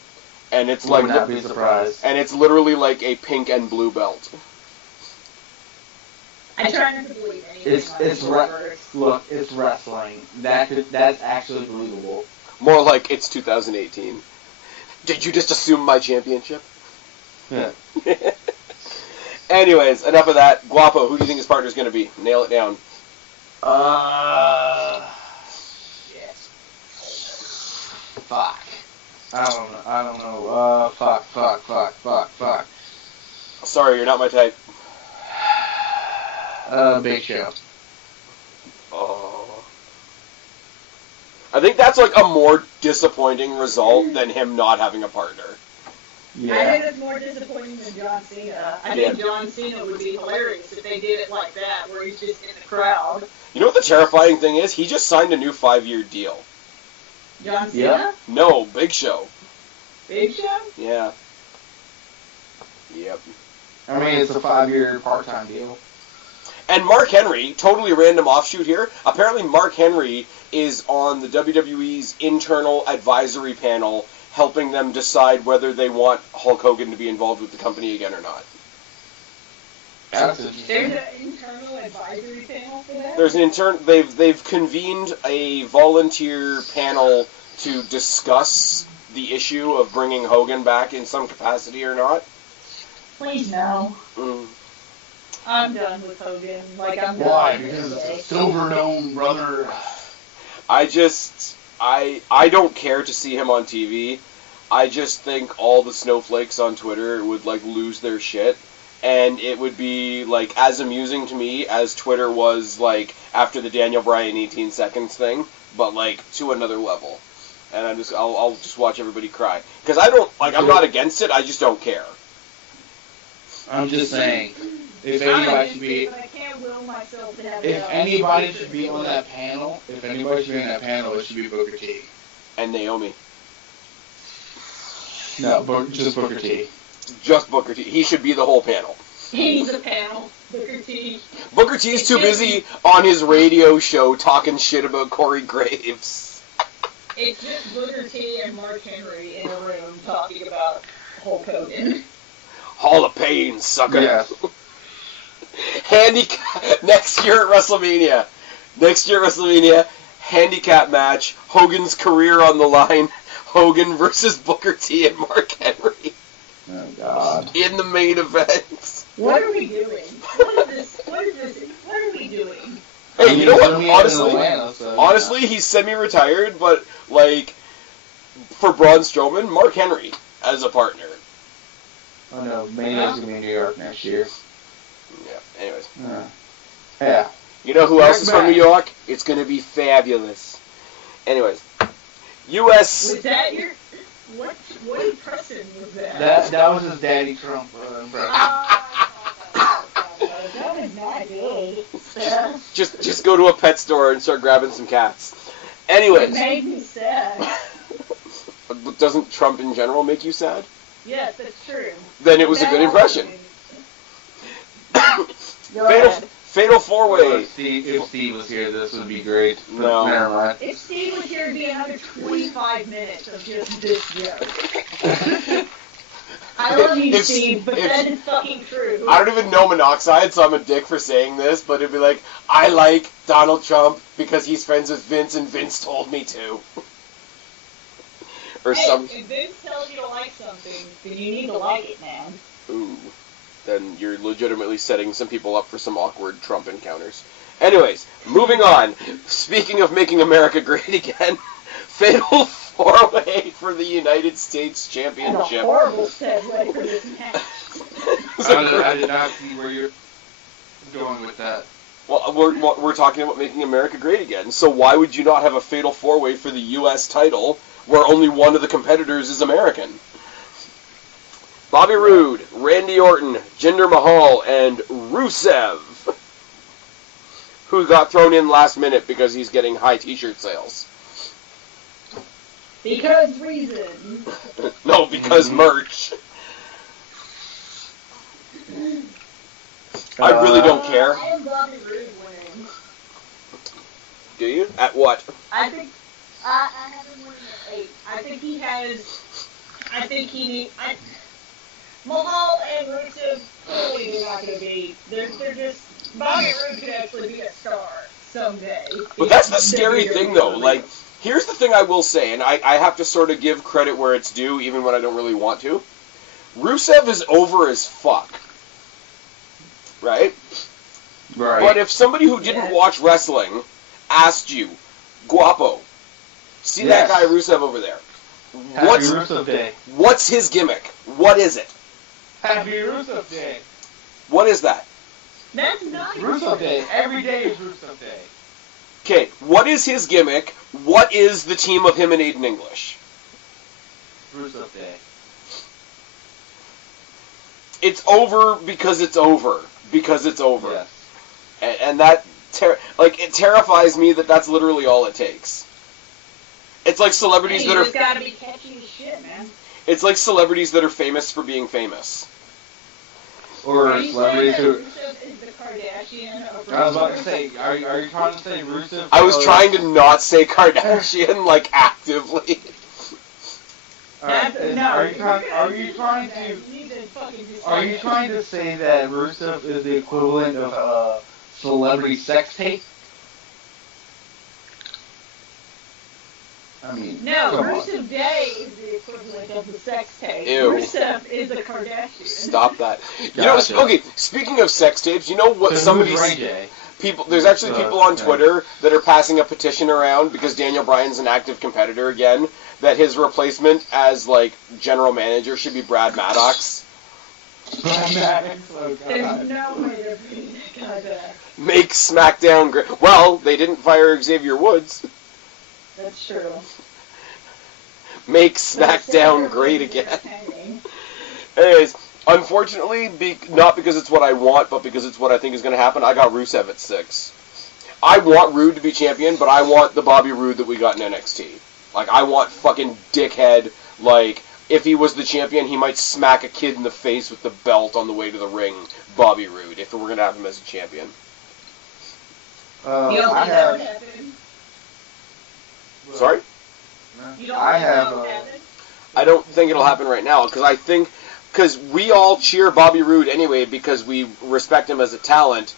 And it's like... Would not be surprised. And it's literally like a pink and blue belt. I try not to believe anything. Look, it's wrestling. That's actually believable. More like, it's 2018. Did you just assume my championship? Yeah. Anyways, enough of that. Guapo, who do you think his partner's going to be? Nail it down. Shit. Fuck. I don't know. Fuck. Sorry, you're not my type. Big Show. Oh. I think that's like a more disappointing result than him not having a partner. Yeah. I think it's more disappointing than John Cena. I think John Cena would be hilarious if they did it like that, where he's just in the crowd. You know what the terrifying thing is? He just signed a new 5-year deal. John Cena? Yeah. No, Big Show. Big Show? Yeah. Yep. I mean, it's a 5-year part-time deal. And Mark Henry, totally random offshoot here, apparently Mark Henry is on the WWE's internal advisory panel helping them decide whether they want Hulk Hogan to be involved with the company again or not. That's interesting. There's an internal advisory panel for that? There's an they've convened a volunteer panel to discuss the issue of bringing Hogan back in some capacity or not. Please no. Mm. I'm done with Hogan. I'm done. Why? Because it's a Silver Dome, brother. I don't care to see him on TV. I just think all the snowflakes on Twitter would, lose their shit. And it would be, as amusing to me as Twitter was, after the Daniel Bryan 18 seconds thing, but, to another level. And I'll just watch everybody cry. Because I'm not against it, I just don't care. I'm just saying, if anybody should be... But I can't will myself to have If anybody should be on that panel, it should be Booker T. And Naomi. No, just Booker T. Just Booker T. He should be the whole panel. He needs a panel. Booker T. Booker T's too busy on his radio show talking shit about Corey Graves. It's just Booker T and Mark Henry in a room talking about Hulk Hogan. Hall of Pain, sucker. Yeah. Next year at WrestleMania, handicap match, Hogan's career on the line, Hogan versus Booker T and Mark Henry. Oh, God. In the main event. What are we doing? What are we doing? Hey, you know what? Atlanta, Honestly, he's semi-retired, but, for Braun Strowman, Mark Henry as a partner. Oh, no. Mania's going to be in New York next year. Yeah, anyways. Yeah. You know who else is from New York? It's going to be fabulous. Anyways. U.S. Was that your... What impression was that? That was his Daddy Trump impression. That was not good. Just go to a pet store and start grabbing some cats. Anyways. It made me sad. Doesn't Trump in general make you sad? Yes, that's true. Then it was a good impression. Fatal 4-way. If Steve was here, this would be great. No. Never mind. If Steve was here, it'd be another 25 minutes of just this joke. I love you, Steve, but that is fucking true. I don't even know Monoxide, so I'm a dick for saying this, but it'd be like, I like Donald Trump because he's friends with Vince and Vince told me to. Or some... If Vince tells you to like something, then you need to like it, man. Ooh. Then you're legitimately setting some people up for some awkward Trump encounters. Anyways, moving on. Speaking of making America great again, Fatal 4-way for the United States Championship. And a horrible segue for this match. I did not see where you're going with that. Well, we're talking about making America great again, so why would you not have a Fatal 4-way for the U.S. title where only one of the competitors is American? Bobby Roode, Randy Orton, Jinder Mahal, and Rusev, who got thrown in last minute because he's getting high t-shirt sales. Because reasons. No, because merch. I really don't care. I am Bobby Roode winning. Do you? At what? I think I have him winning at 8. I think he has. I think he. Mahal and Rusev clearly they're not going to be. They're just. Bobby Roode could actually be a star someday. But that's the scary thing, though. Like, here's the thing I will say, and I have to sort of give credit where it's due, even when I don't really want to. Rusev is over as fuck. Right? Right. But if somebody who didn't watch wrestling asked you, Guapo, see that guy Rusev over there? Happy Rusev Day. What's his gimmick? What is it? Happy Rusev Day. What is that? That's not Rusev Day. Every day is Rusev Day. Okay, what is his gimmick? What is the team of him and Aiden English? Rusev Day. It's over because it's over. Because it's over. Yes. And that, it terrifies me that that's literally all it takes. It's like celebrities that are... You just gotta be catchy as shit, man. It's like celebrities that are famous for being famous. Or celebrities who... Rusev is the Kardashian of I was about to say, are you trying to say Rusev? I was trying to not say Kardashian, like, actively. Are you trying to say that Rusev is the equivalent of a celebrity sex tape? I mean, no, Rusev Day is the equivalent of the sex tape. Ew. Rusev is a Kardashian. Stop that. Gotcha. Okay, speaking of sex tapes, you know what somebody's... There's actually people on Twitter that are passing a petition around because Daniel Bryan's an active competitor again, that his replacement as, like, general manager should be Brad Maddox. Brad Maddox? Oh, God. There's no way they're beating that guy back. Make SmackDown great. Well, they didn't fire Xavier Woods. That's true. Make SmackDown great again. Anyways, unfortunately, not because it's what I want, but because it's what I think is going to happen, I got Rusev at 6. I want Roode to be champion, but I want the Bobby Roode that we got in NXT. Like, I want fucking dickhead, like, if he was the champion, he might smack a kid in the face with the belt on the way to the ring, Bobby Roode, if we're going to have him as a champion. You don't think that would happen? Sorry? You don't think that would happen? I don't think it'll happen right now, because we all cheer Bobby Roode anyway because we respect him as a talent.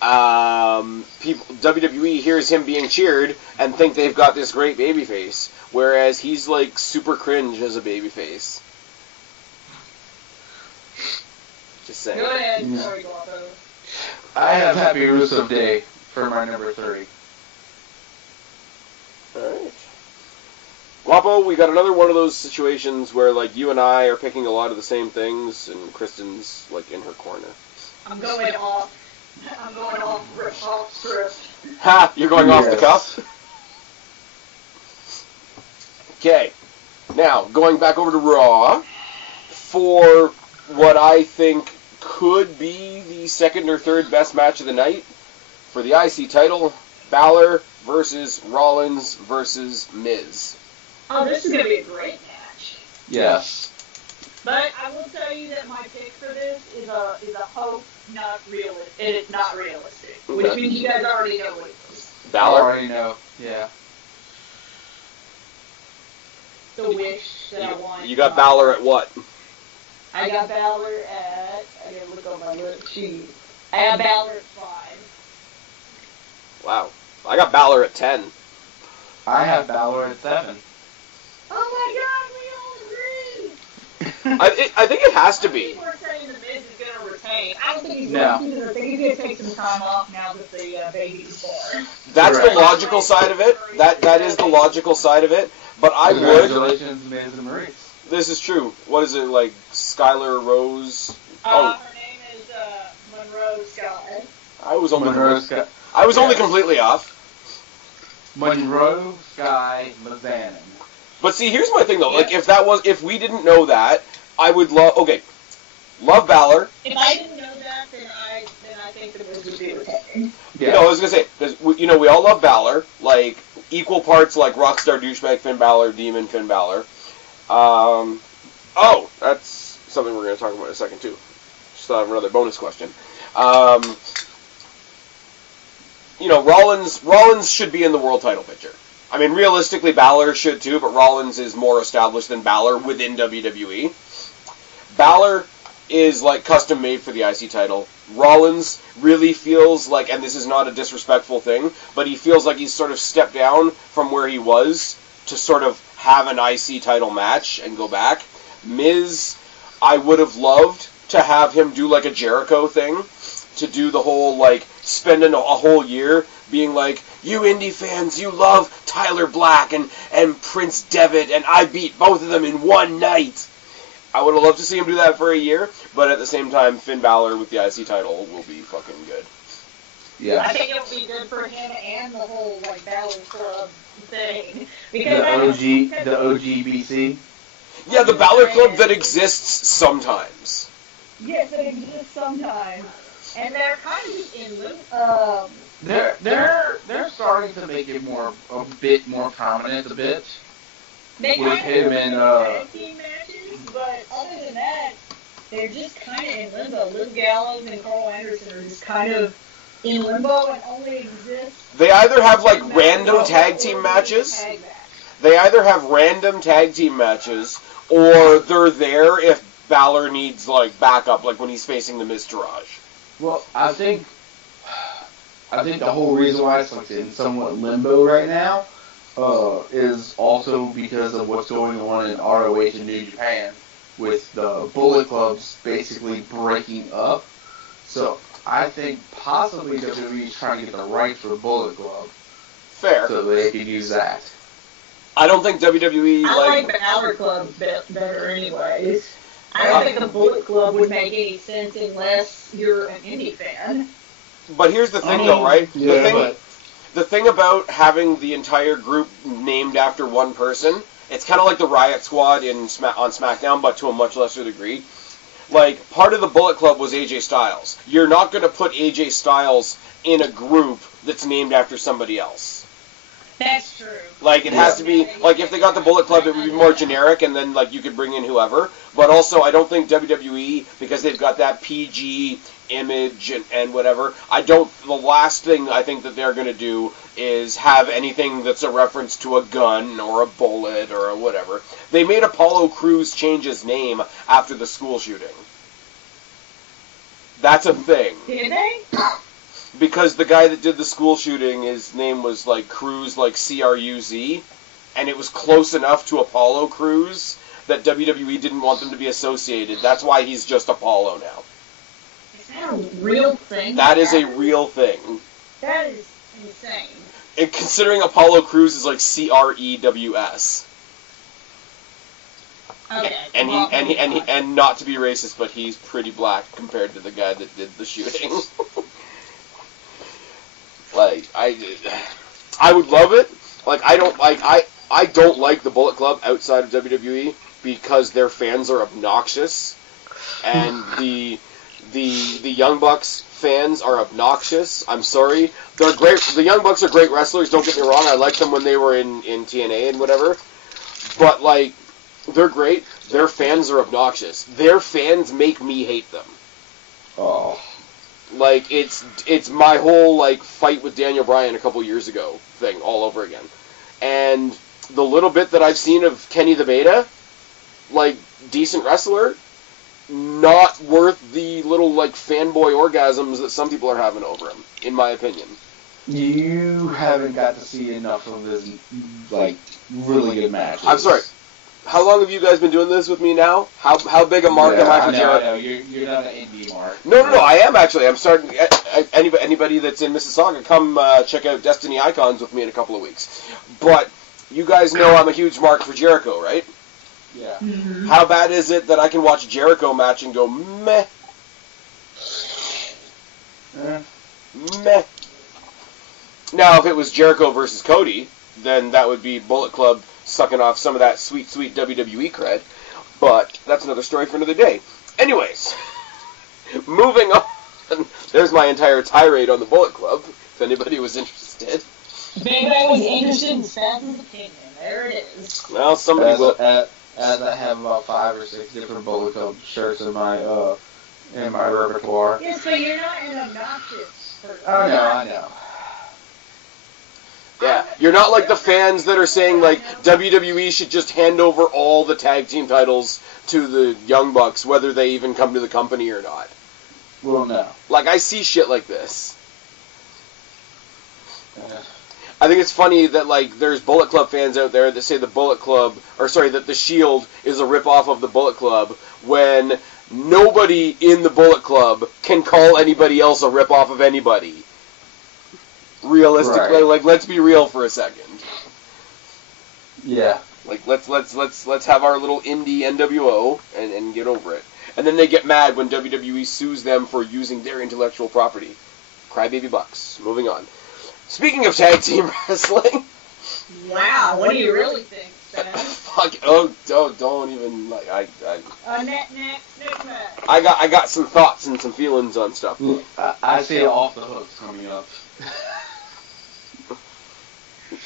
WWE hears him being cheered and think they've got this great babyface, whereas he's like super cringe as a babyface. Just saying. Go ahead, sorry, Guapo. I have Happy Rusev Day for my number 3. Alright. Guapo, we got another one of those situations where, like, you and I are picking a lot of the same things, and Kristen's, like, in her corner. I'm going off script. Ha! You're going off the cuff? Okay. Now, going back over to Raw, for what I think could be the second or third best match of the night, for the IC title, Balor versus Rollins versus Miz. Oh, this is going to be a great match. Yes. But I will tell you that my pick for this is a hope, not realistic. It is not realistic, which means you guys already know what it is. Balor? I already know, yeah. The wish that I want. You got Balor at what? I got Balor at... I gotta look on my little sheet. I have Balor at 5. Wow. I got Balor at 10. I have Balor at 7. Oh my God, we all agree! I think it has to be. People are saying the Miz is going to retain. I don't think he's No. going to. I think he's going to take some time off now that the baby's born. That's Correct. the logical side of it. That is the logical side of it. But I would... Congratulations, Miz and Maurice. This is true. What is it, like, Skylar Rose? Her name is Monroe Scott. I was only Monroe Sky. I was only completely off. Monroe Sky Mazanin. But see, here's my thing though. Like, if we didn't know that, I would love. Okay, love Balor. If I didn't know that, then I think the Miz would be retained. Yeah. No, I was gonna say because we all love Balor, like equal parts, like rockstar douchebag Finn Balor, demon Finn Balor. Oh, that's something we're gonna talk about in a second too. Just thought of another bonus question. Rollins should be in the world title picture. I mean, realistically, Balor should too, but Rollins is more established than Balor within WWE. Balor is like custom made for the IC title. Rollins really feels like, and this is not a disrespectful thing, but he feels like he's sort of stepped down from where he was to sort of have an IC title match and go back. Miz, I would have loved to have him do like a Jericho thing, to do the whole, like, spending a whole year being like, you indie fans, you love Tyler Black and Prince Devitt, and I beat both of them in one night. I would have loved to see him do that for a year, but at the same time, Finn Balor with the IC title will be fucking good. Yeah. I think it'll be good for him and the whole, like, Balor Club thing. Because the OGBC? Yeah, the Balor Club that exists sometimes. Yes, it exists sometimes. And they're kind of in loop. They're starting to make it a bit more prominent, a bit. They with kind him of and tag team matches, but other than that, they're just kind of in limbo. Luke Gallows and Carl Anderson are just kind of in limbo and only exist. They either have like random tag team matches. They either have random tag team matches, or they're there if Balor needs like backup, like when he's facing the Miz Taraj. Well, I think the whole reason why it's like in somewhat limbo right now is also because of what's going on in ROH and New Japan, with the Bullet Clubs basically breaking up. So I think possibly WWE is trying to get the rights for Bullet Club. Fair. So they can use that. I don't think WWE I like Balor Club better anyways. I don't think the Bullet Club would make any sense unless you're an indie fan. But here's the thing, though, right? Yeah, the thing about having the entire group named after one person, it's kind of like the Riot Squad on SmackDown, but to a much lesser degree. Like, part of the Bullet Club was AJ Styles. You're not going to put AJ Styles in a group that's named after somebody else. That's true. Like, it has to be, like, if they got the Bullet Club, it would be more generic, and then, like, you could bring in whoever. But also, I don't think WWE, because they've got that PG image and whatever, the last thing I think that they're going to do is have anything that's a reference to a gun or a bullet or whatever. They made Apollo Crews change his name after the school shooting. That's a thing. Did they? Because the guy that did the school shooting, his name was, like, Cruz, like, Cruz, and it was close enough to Apollo Crews that WWE didn't want them to be associated. That's why he's just Apollo now. Is that a real thing? That is a real thing. That is insane. And considering Apollo Crews is, like, Crews. Okay. And not to be racist, but he's pretty black compared to the guy that did the shooting. Like, I would love it. Like, I don't like the Bullet Club outside of WWE because their fans are obnoxious, and the Young Bucks fans are obnoxious. I'm sorry. They're great. The Young Bucks are great wrestlers. Don't get me wrong. I liked them when they were in TNA and whatever. But like, they're great. Their fans are obnoxious. Their fans make me hate them. Oh. Like, it's my whole, like, fight with Daniel Bryan a couple years ago thing all over again. And the little bit that I've seen of Kenny the Beta, like, decent wrestler, not worth the little, like, fanboy orgasms that some people are having over him, in my opinion. You haven't got to see enough of his, like, really good matches. I'm sorry. How long have you guys been doing this with me now? How big a mark am I for Jericho? No, you're not an indie mark. No, I am actually. I'm starting. Anybody that's in Mississauga, come check out Destiny Icons with me in a couple of weeks. But you guys know I'm a huge mark for Jericho, right? Yeah. Mm-hmm. How bad is it that I can watch a Jericho match and go, meh? Meh. Now, if it was Jericho versus Cody, then that would be Bullet Club sucking off some of that sweet, sweet WWE cred. But that's another story for another day. Anyways, moving on. There's my entire tirade on the Bullet Club, if anybody was interested. If anybody was interested in Spaz's opinion, there it is. Well, somebody will. As I have about 5 or 6 different Bullet Club shirts in my in my repertoire. Yes, but you're not an obnoxious person. Oh, no, I know. Yeah, you're not like the fans that are saying, like, WWE should just hand over all the tag team titles to the Young Bucks, whether they even come to the company or not. Well, no. Like, I see shit like this. I think it's funny that, like, there's Bullet Club fans out there that say the Bullet Club, or sorry, that the Shield is a ripoff of the Bullet Club, when nobody in the Bullet Club can call anybody else a ripoff of anybody. Realistically, Right. like, let's be real for a second. Yeah. Like, let's have our little indie NWO and get over it. And then they get mad when WWE sues them for using their intellectual property. Crybaby Bucks. Moving on. Speaking of tag team wrestling. Wow, what do you really think, Spaz? Fuck. Don't even, like, Next match. I got some thoughts and some feelings on stuff. I see Off the Hooks coming up.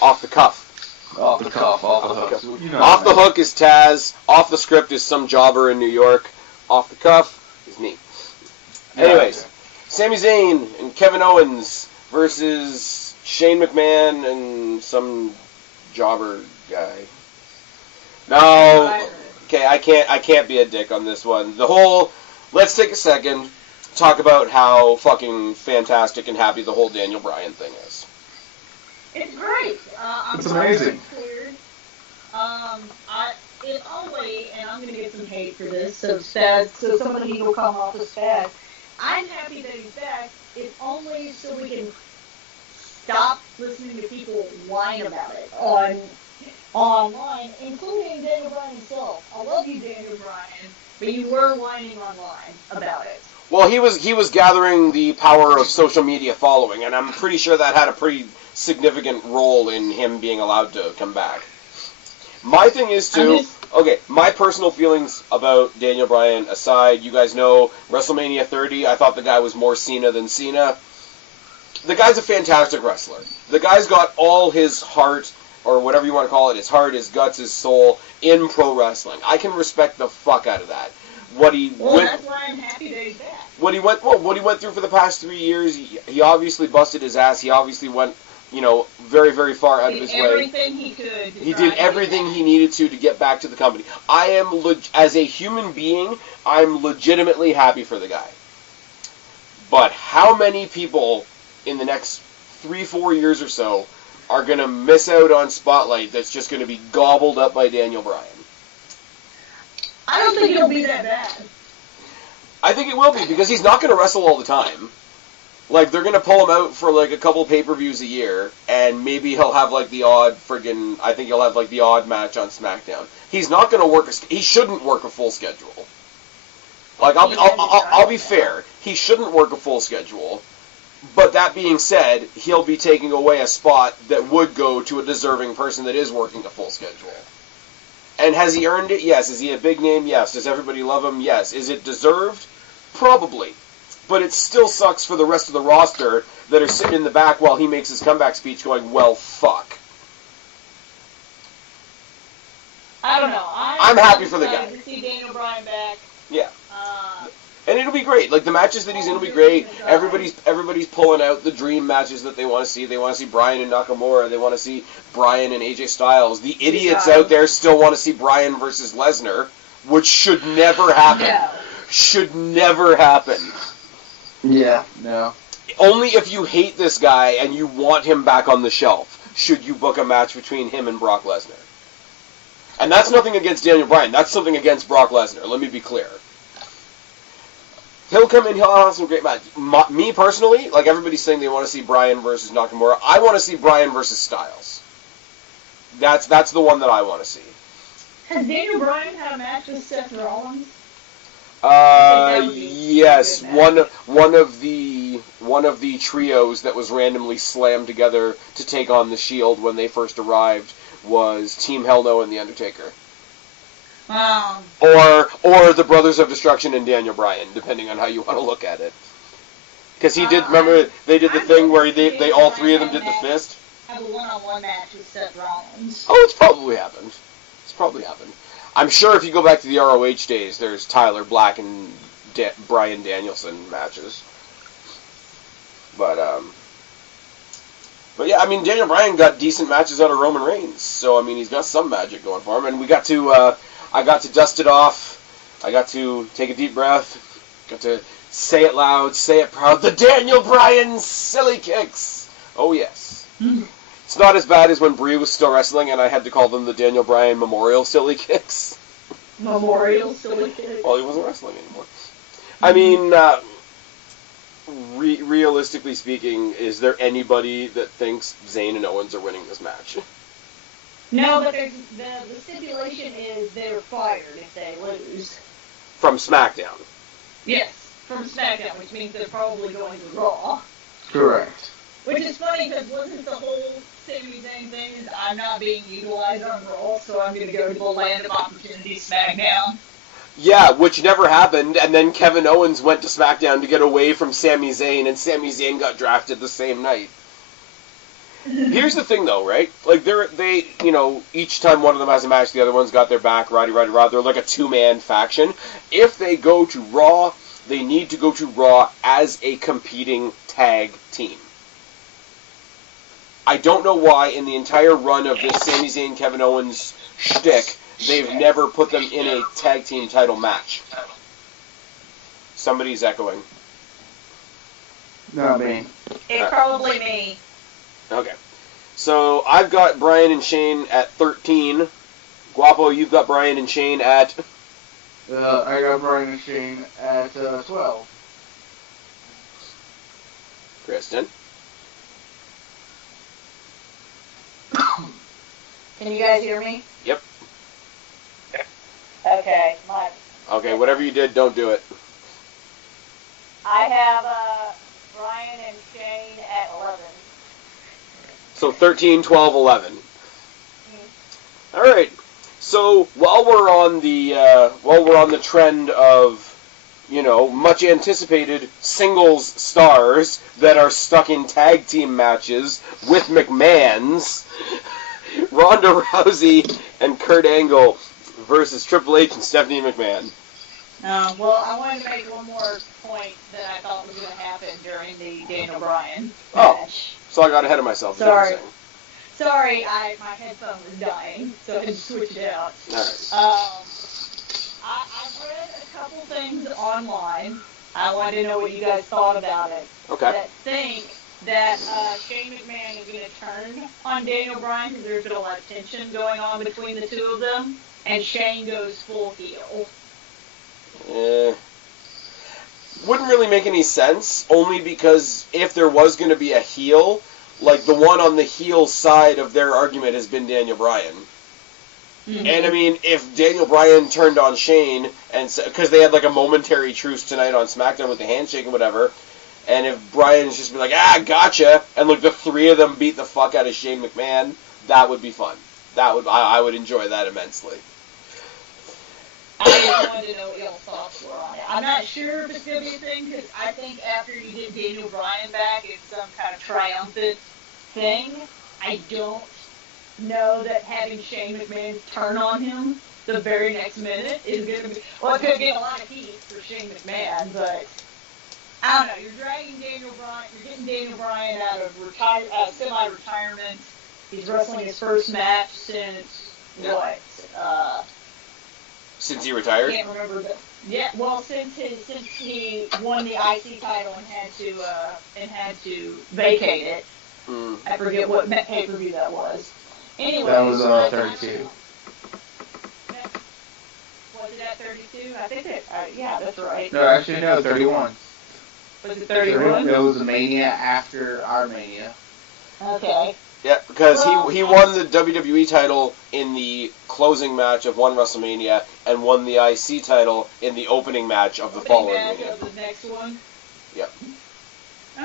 Off the cuff. Off the cuff, off the hooks. You know Off the what I mean. hook is Taz. Off the script is some jobber in New York. Off the cuff is me. Anyways, Sami Zayn and Kevin Owens versus Shane McMahon and some jobber guy. No, okay, I can't be a dick on this one. Let's take a second to talk about how fucking fantastic and happy the whole Daniel Bryan thing is. It's great. It's amazing. Cleared. It always, and I'm going to get some hate for this, so somebody will come off as Spaz. I'm happy that he's back. It's only so we can stop listening to people whine about it online, including Daniel Bryan himself. I love you, Daniel Bryan, but you were whining online about it. Well, he was gathering the power of social media following, and I'm pretty sure that had a pretty significant role in him being allowed to come back. My thing is my personal feelings about Daniel Bryan aside, you guys know WrestleMania 30, I thought the guy was more Cena than Cena. The guy's a fantastic wrestler. The guy's got all his heart, or whatever you want to call it, his heart, his guts, his soul, in pro wrestling. I can respect the fuck out of that. That's why I'm happy that he's back. What he went through for the past 3 years, he obviously busted his ass. He obviously went, very, very far out of his way. Everything he could. He did everything he needed to get back to the company. As a human being, I'm legitimately happy for the guy. But how many people in the next 3-4 years or so are going to miss out on Spotlight that's just going to be gobbled up by Daniel Bryan? I don't think it'll be that bad. I think it will be, because he's not going to wrestle all the time. Like, they're going to pull him out for, like, a couple pay-per-views a year, and maybe he'll have, like, the odd the odd match on SmackDown. He's not going to he shouldn't work a full schedule. Like, I'll be fair. He shouldn't work a full schedule. But that being said, he'll be taking away a spot that would go to a deserving person that is working a full schedule. And has he earned it? Yes. Is he a big name? Yes. Does everybody love him? Yes. Is it deserved? Probably. But it still sucks for the rest of the roster that are sitting in the back while he makes his comeback speech going, well, fuck. I don't know. I'm happy for the guy. To see Daniel Bryan back. Yeah. And it'll be great. Like, the matches that he's in will be great. Everybody's pulling out the dream matches that they want to see. They want to see Bryan and Nakamura. They want to see Bryan and AJ Styles. The idiots out there still want to see Bryan versus Lesnar, which should never happen. No. Should never happen. Yeah, no. Only if you hate this guy and you want him back on the shelf should you book a match between him and Brock Lesnar. And that's nothing against Daniel Bryan. That's something against Brock Lesnar. Let me be clear. He'll come in, he'll have some great matches. Me personally, like everybody's saying they want to see Bryan versus Nakamura, I want to see Bryan versus Styles. That's the one that I want to see. Has Daniel Bryan had a match with Seth Rollins? Yes, one of the trios that was randomly slammed together to take on the Shield when they first arrived was Team Hell No and The Undertaker. Or the Brothers of Destruction and Daniel Bryan, depending on how you want to look at it. Because he did, remember, they did the thing where they all three of them did the fist? Have a one-on-one match with Seth Rollins. Oh, it's probably happened. I'm sure if you go back to the ROH days, there's Tyler Black and Bryan Danielson matches. But yeah, I mean, Daniel Bryan got decent matches out of Roman Reigns, so I mean, he's got some magic going for him. And we got to, I got to dust it off. I got to take a deep breath. Got to say it loud, say it proud. The Daniel Bryan silly kicks. Oh yes. It's not as bad as when Brie was still wrestling, and I had to call them the Daniel Bryan Memorial silly kicks. Memorial silly kicks. Well, he wasn't wrestling anymore. I mean, realistically speaking, is there anybody that thinks Zayn and Owens are winning this match? No, but the stipulation is they're fired if they lose. From SmackDown. Yes, from SmackDown, which means they're probably going to Raw. Correct. Which is funny, because wasn't the whole Sami Zayn thing is I'm not being utilized on Raw, so I'm going to go to the land of opportunity, SmackDown? Yeah, which never happened, and then Kevin Owens went to SmackDown to get away from Sami Zayn, and Sami Zayn got drafted the same night. Here's the thing, though, right? Like, they, you know, each time one of them has a match, the other one's got their back, Roddy, Rod. They're like a two-man faction. If they go to Raw, they need to go to Raw as a competing tag team. I don't know why, in the entire run of this Sami Zayn, Kevin Owens shtick, they've never put them in a tag team title match. Somebody's echoing. Not me. It's probably me. Okay. So, I've got Bryan and Shane at 13. Guapo, you've got Bryan and Shane at... I got Bryan and Shane at 12. Kristen. Can you guys hear me? Yep. Okay, Okay, whatever you did, don't do it. I have Bryan and Shane at 11. So 13, 12, 11. All right. So while we're on the trend of, you know, much anticipated singles stars that are stuck in tag team matches with McMahons, Ronda Rousey and Kurt Angle versus Triple H and Stephanie McMahon. Well, I wanted to make one more point that I thought was going to happen during the Daniel Bryan Oh. match. So I got ahead of myself. Sorry, my headphone was dying, so I had to switch it out. All right. I've read a couple things online. I wanted to know what you guys thought about it. Okay. That think that Shane McMahon is going to turn on Daniel Bryan because there's been a lot of tension going on between the two of them, and Shane goes full heel. Wouldn't really make any sense, only because if there was going to be a heel, like the one on the heel side of their argument has been Daniel Bryan. Mm-hmm. And I mean, if Daniel Bryan turned on Shane, and because they had like a momentary truce tonight on SmackDown with the handshake and whatever, and if Bryan's just be like, gotcha, and like the three of them beat the fuck out of Shane McMahon, that would be fun. I would enjoy that immensely. I just wanted to know what y'all's thoughts were on it. I'm not sure if it's going to be a thing, because I think after you get Daniel Bryan back, it's some kind of triumphant thing. I don't know that having Shane McMahon turn on him the very next minute is going to be... Well, it's going to get a lot of heat for Shane McMahon, but... I don't know. You're dragging Daniel Bryan... You're getting Daniel Bryan out of semi-retirement. He's wrestling his first match since... What? Since he retired? I can't remember since he won the IC title and had to vacate it. I forget what pay-per-view that was. Anyway, that was 32. Was it at 32? I think it. Yeah, that's right. No, actually, no, 31. Was it 31? It was a Mania after our Mania. Okay. Yeah, because he won the WWE title in the closing match of one WrestleMania and won the IC title in the opening match of the following Mania. Of the next one? Yep.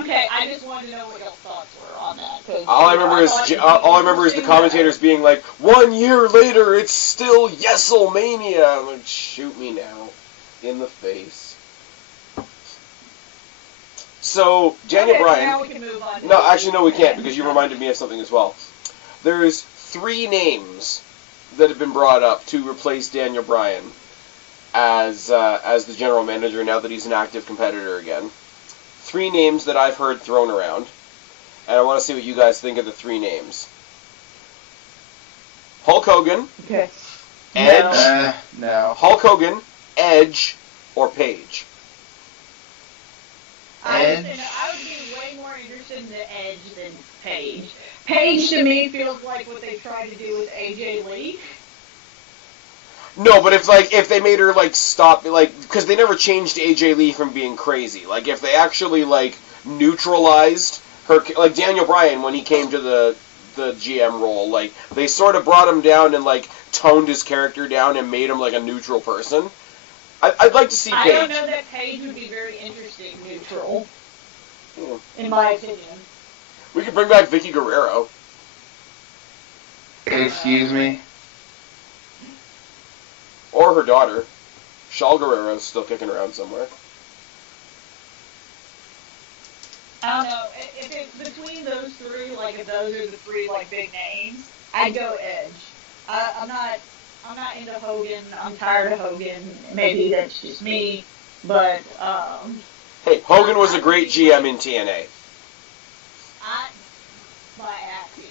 Okay, I just wanted to know what y'all's thoughts were on that. All I remember is the commentators being like, 1 year later, it's still Yeselmania. I'm like, shoot me now. In the face. So, Daniel Bryan... Now we can move on. No, actually, no, we can't, because you reminded me of something as well. There's 3 names that have been brought up to replace Daniel Bryan as the general manager now that he's an active competitor again. 3 names that I've heard thrown around, and I want to see what you guys think of the 3 names. Hulk Hogan, Okay. Edge, No. Hulk Hogan, Edge, or Paige. I would be way more interested in the Edge than Paige. Paige to me feels like what they tried to do with AJ Lee. No, but if they made her stop because they never changed AJ Lee from being crazy. If they actually neutralized her, like Daniel Bryan when he came to the GM role, they sort of brought him down and toned his character down and made him a neutral person. I'd like to see Paige. I don't know that Paige would be very interesting neutral, in my opinion. We could bring back Vicky Guerrero. Excuse me? Or her daughter. Shaul Guerrero's still kicking around somewhere. I don't know. If it's between those 3, if those are the 3 big names, I'd go Edge. I'm not into Hogan. I'm tired of Hogan. Maybe that's just me, but hey, Hogan was a great GM in TNA. My ass he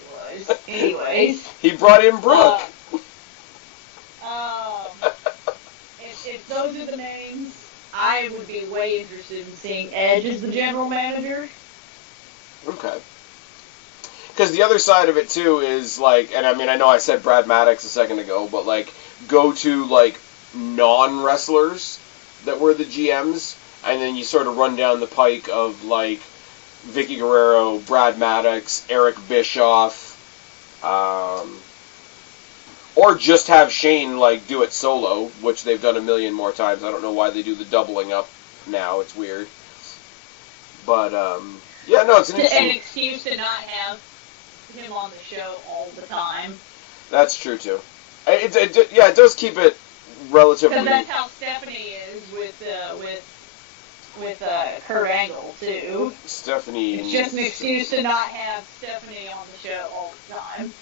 was. Anyways. He brought in Brooke. If those are the names, I would be way interested in seeing Edge as the general manager. Okay. Because the other side of it, too, is, and I know I said Brad Maddox a second ago, but, go to, non-wrestlers that were the GMs, and then you sort of run down the pike of, Vicky Guerrero, Brad Maddox, Eric Bischoff, or just have Shane, do it solo, which they've done a million more times. I don't know why they do the doubling up now. It's weird. But, yeah, no, it's an An excuse to not have him on the show all the time. That's true, too. It does keep it relatively... Because that's how Stephanie is with Kurt Angle, too. Stephanie... It's just an excuse to not have Stephanie on the show all the time.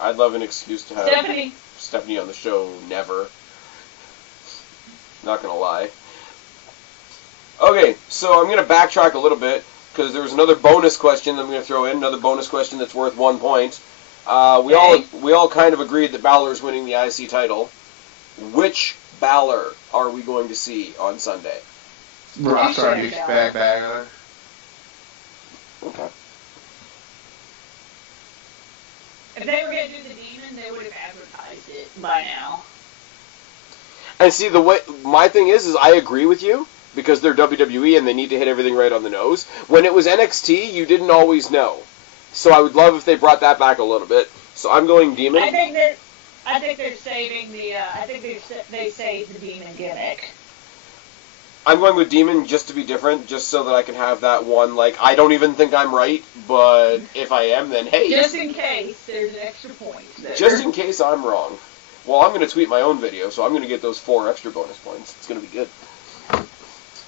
I'd love an excuse to have Stephanie on the show never. Not gonna lie. Okay, so I'm gonna backtrack a little bit, because there was another bonus question that I'm gonna throw in, another bonus question that's worth 1 point. We all kind of agreed that Balor's winning the IC title. Which Balor are we going to see on Sunday? Brock's already back. Okay. If they were going to do the Demon, they would have advertised it by now. And see, my thing is I agree with you, because they're WWE and they need to hit everything right on the nose. When it was NXT, you didn't always know. So I would love if they brought that back a little bit. So I'm going Demon. I think they're saving the. They saved the Demon gimmick. I'm going with Demon just to be different, just so that I can have that one. I don't even think I'm right, but if I am, then hey. Just in case there's an extra point there. Just in case I'm wrong. Well, I'm going to tweet my own video, so I'm going to get those 4 extra bonus points. It's going to be good.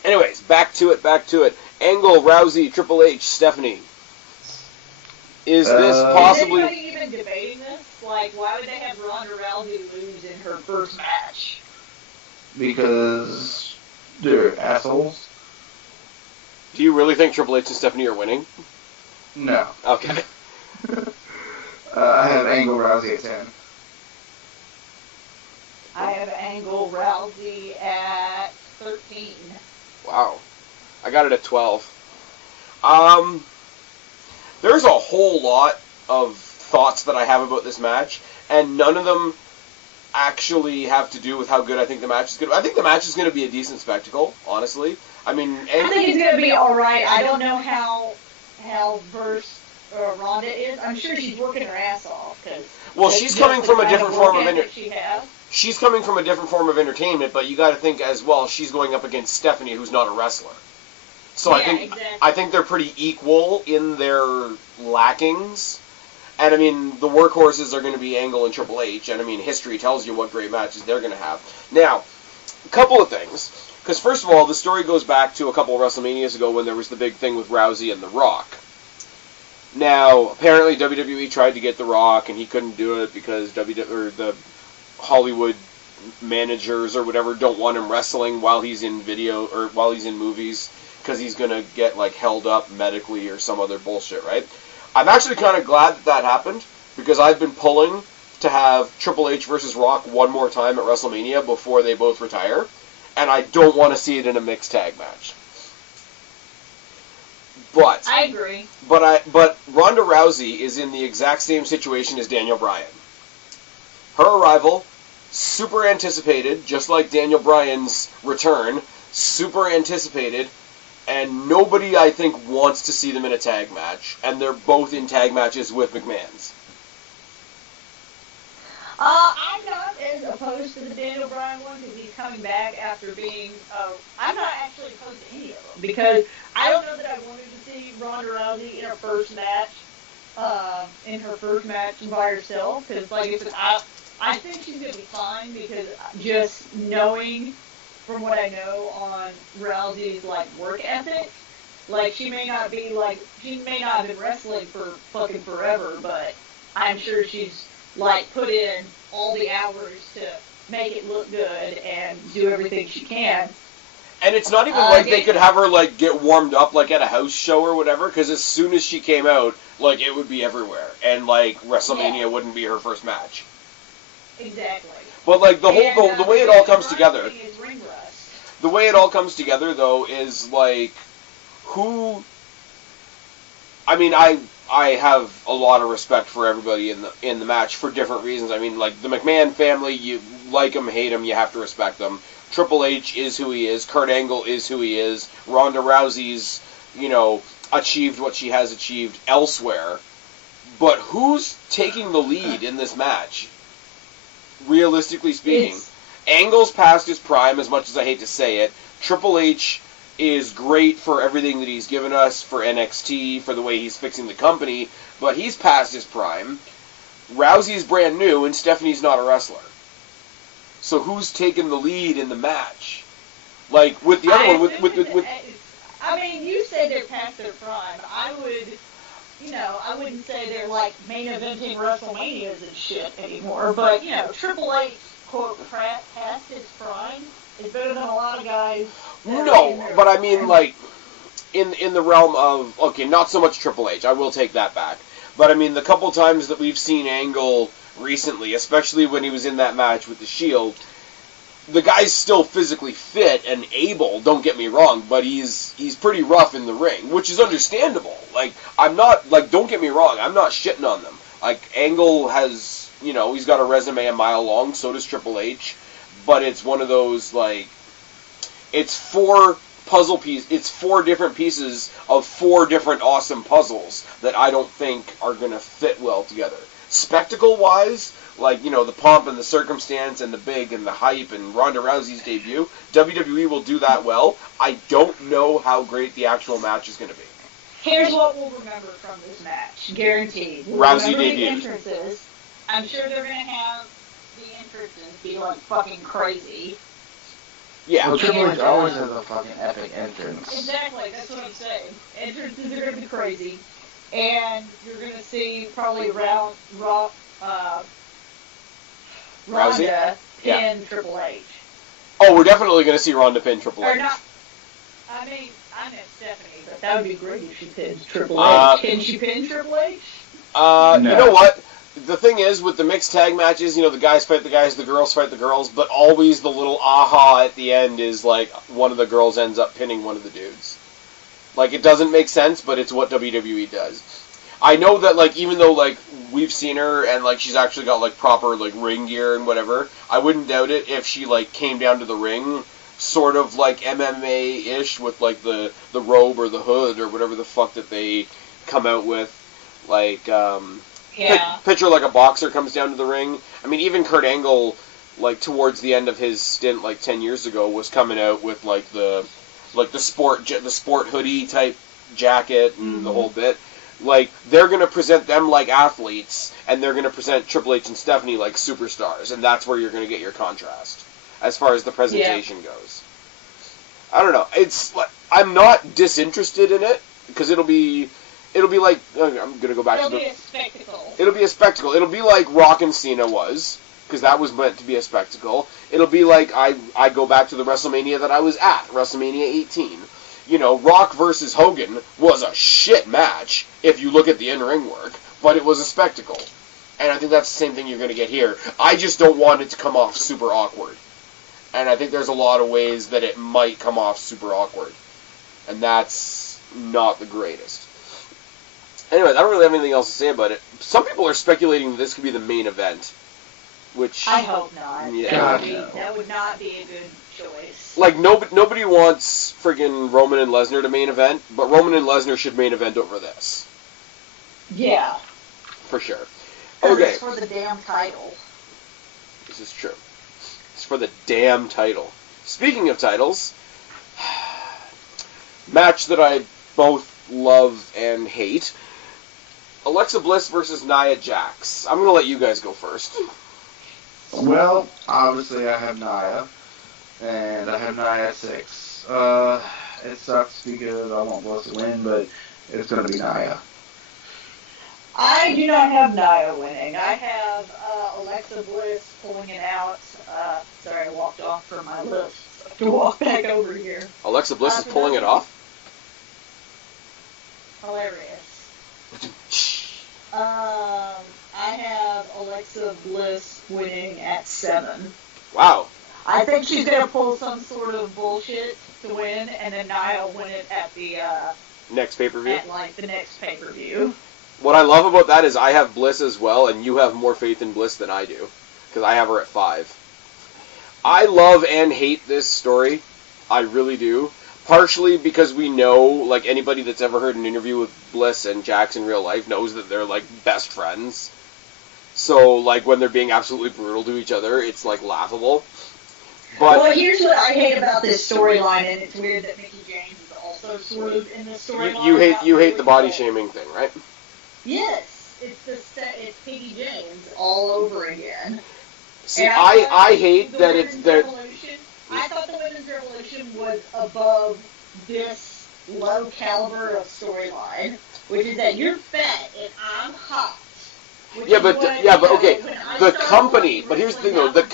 Anyways, back to it. Angle, Rousey, Triple H, Stephanie. Is this possibly... Is anybody even debating this? Why would they have Ronda Rousey lose in her first match? Because they're assholes. Do you really think Triple H and Stephanie are winning? No. Okay. I have Angle Rousey at 10. I have Angle Rousey at 13. Wow. I got it at 12. There's a whole lot of thoughts that I have about this match, and none of them actually have to do with how good I think the match is going to be. I think the match is going to be a decent spectacle, honestly. I think it's going to be alright. I don't know how versed Ronda is. I'm sure she's working her ass off. Well, she's coming from a different form of She's coming from a different form of entertainment, but you got to think as well, she's going up against Stephanie, who's not a wrestler. So yeah, I think they're pretty equal in their lackings. And the workhorses are going to be Angle and Triple H, and history tells you what great matches they're going to have. Now, a couple of things. Because first of all, the story goes back to a couple of WrestleManias ago when there was the big thing with Rousey and The Rock. Now, apparently WWE tried to get The Rock, and he couldn't do it because the Hollywood managers or whatever don't want him wrestling while he's in video or while he's in movies because he's gonna get like held up medically or some other bullshit, right? I'm actually kind of glad that happened because I've been pulling to have Triple H versus Rock one more time at WrestleMania before they both retire, and I don't want to see it in a mixed tag match. But I agree. But Ronda Rousey is in the exact same situation as Daniel Bryan. Her arrival, super anticipated, just like Daniel Bryan's return, super anticipated, and nobody, I think, wants to see them in a tag match, and they're both in tag matches with McMahon's. I'm not as opposed to the Daniel Bryan one because he's coming back after being. I'm not actually opposed to any of them because I don't know that I wanted to see Ronda Rousey in her first match, by herself. Because like I said, I think she's gonna be fine because just knowing from what I know on Rousey's like work ethic, like she may not have been wrestling for fucking forever, but I'm sure she's like put in all the hours to make it look good and do everything she can. And it's not even like they could have her like get warmed up like at a house show or whatever, because as soon as she came out, like it would be everywhere, and like WrestleMania wouldn't be her first match. Exactly. But like the way it all comes together. Ring rust. The way it all comes together though is like who. I mean, I have a lot of respect for everybody in the match for different reasons. I mean, like the McMahon family, you like them, hate them, you have to respect them. Triple H is who he is. Kurt Angle is who he is. Ronda Rousey's, achieved what she has achieved elsewhere. But who's taking the lead in this match? Realistically speaking, Angle's past his prime, as much as I hate to say it. Triple H is great for everything that he's given us for NXT, for the way he's fixing the company, but he's past his prime. Rousey's brand new, and Stephanie's not a wrestler. So who's taking the lead in the match? Like, with the other one, I mean, you say they're past their prime. I wouldn't say they're, like, main eventing WrestleManias and shit anymore, but, Triple H, quote, past his prime is better than a lot of guys. No, but I mean, like, in the realm of, okay, not so much Triple H, I will take that back, but I mean, the couple times that we've seen Angle recently, especially when he was in that match with the Shield, the guy's still physically fit and able, don't get me wrong, but he's pretty rough in the ring, which is understandable. Like, I'm not, like, don't get me wrong, I'm not shitting on them. Like, Angle has, he's got a resume a mile long, so does Triple H, but it's one of those, like, it's four different pieces of four different awesome puzzles that I don't think are going to fit well together. Spectacle-wise, like, the pomp and the circumstance and the big and the hype and Ronda Rousey's debut, WWE will do that well. I don't know how great the actual match is going to be. Here's what we'll remember from this match, guaranteed. Rousey debut. Entrances. I'm sure they're going to have the entrances be, like, fucking crazy. Yeah. Well, Triple H always has a fucking epic entrance. Exactly, that's what I'm saying. Entrances are going to be crazy. And you're going to see probably Ronda pin Triple H. Oh, we're definitely going to see Ronda pin Triple H. Or not. I mean, I meant Stephanie, but that would be great if she pins Triple H. Can she pin Triple H? No. You know what? The thing is, with the mixed tag matches, the guys fight the guys, the girls fight the girls, but always the little aha at the end is, like, one of the girls ends up pinning one of the dudes. Like, it doesn't make sense, but it's what WWE does. I know that, like, even though, like, we've seen her and, like, she's actually got, like, proper, like, ring gear and whatever, I wouldn't doubt it if she, like, came down to the ring sort of, like, MMA-ish with, like, the robe or the hood or whatever the fuck that they come out with. Like, picture, like, a boxer comes down to the ring. I mean, even Kurt Angle, like, towards the end of his stint, like, 10 years ago, was coming out with, like, the sport hoodie type jacket and the whole bit. Like, they're going to present them like athletes, and they're going to present Triple H and Stephanie like superstars, and that's where you're going to get your contrast, as far as the presentation goes. I don't know. It's like, I'm not disinterested in it, because it'll be like, I'm going to go back to the... It'll be a spectacle. It'll be a spectacle. It'll be like Rock and Cena was, because that was meant to be a spectacle. It'll be like I go back to the WrestleMania that I was at, WrestleMania 18. You know, Rock versus Hogan was a shit match if you look at the in-ring work, but it was a spectacle. And I think that's the same thing you're going to get here. I just don't want it to come off super awkward. And I think there's a lot of ways that it might come off super awkward. And that's not the greatest. Anyway, I don't really have anything else to say about it. Some people are speculating this could be the main event. Which I hope not. Yeah. That would not be a good choice. Like, nobody wants friggin' Roman and Lesnar to main event, but Roman and Lesnar should main event over this. Yeah. For sure. Okay. It's for the damn title. This is true. It's for the damn title. Speaking of titles, match that I both love and hate. Alexa Bliss versus Nia Jax. I'm going to let you guys go first. Well, obviously I have Nia, and I have Nia at 6. It sucks because I want Bliss to win, but it's going to be Nia. I do not have Nia winning. I have Alexa Bliss pulling it out. Sorry, I walked off from my list. I have to walk back over here. Alexa Bliss is pulling it off? Hilarious. I have Alexa Bliss winning at 7. Wow. I think she's going to pull some sort of bullshit to win, and then Nia will win it at the, next pay-per-view? At, like, the next pay-per-view. What I love about that is I have Bliss as well, and you have more faith in Bliss than I do. Because I have her at 5. I love and hate this story. I really do. Partially because we know, like, anybody that's ever heard an interview with Bliss and Jax in real life knows that they're, like, best friends. So, like, when they're being absolutely brutal to each other, it's, like, laughable. But well, here's what I hate about this storyline, and it's weird that Mickie James is also sort of in this storyline. You hate the body shaming thing, right? Yes. It's Piggy James all over again. See, I hate that it's... I thought the Women's Revolution was above this low caliber of storyline, which is that you're fat and I'm hot. Yeah, but okay, the company. But here's the thing, though: the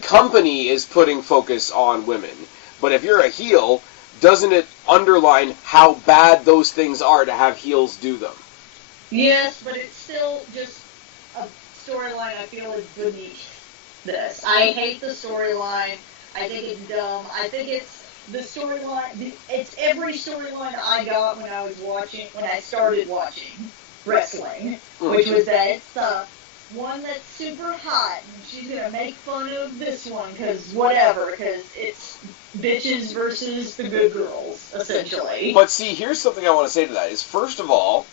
company is putting focus on women. But if you're a heel, doesn't it underline how bad those things are to have heels do them? Yes, but it's still just a storyline I feel is beneath this. I hate the storyline. I think it's dumb. I think it's the storyline. It's every storyline I got when I started watching wrestling, which was that it's the one that's super hot and she's gonna make fun of this one because it's bitches versus the good girls, essentially. But see, here's something I want to say to that: is first of all,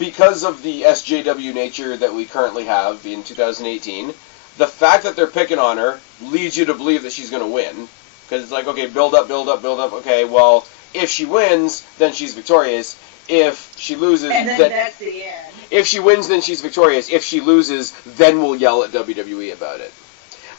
because of the SJW nature that we currently have in 2018. The fact that they're picking on her leads you to believe that she's going to win. Because it's like, okay, build up. Okay, well, if she wins, then she's victorious. If she loses... And then that's the end. If she wins, then she's victorious. If she loses, then we'll yell at WWE about it.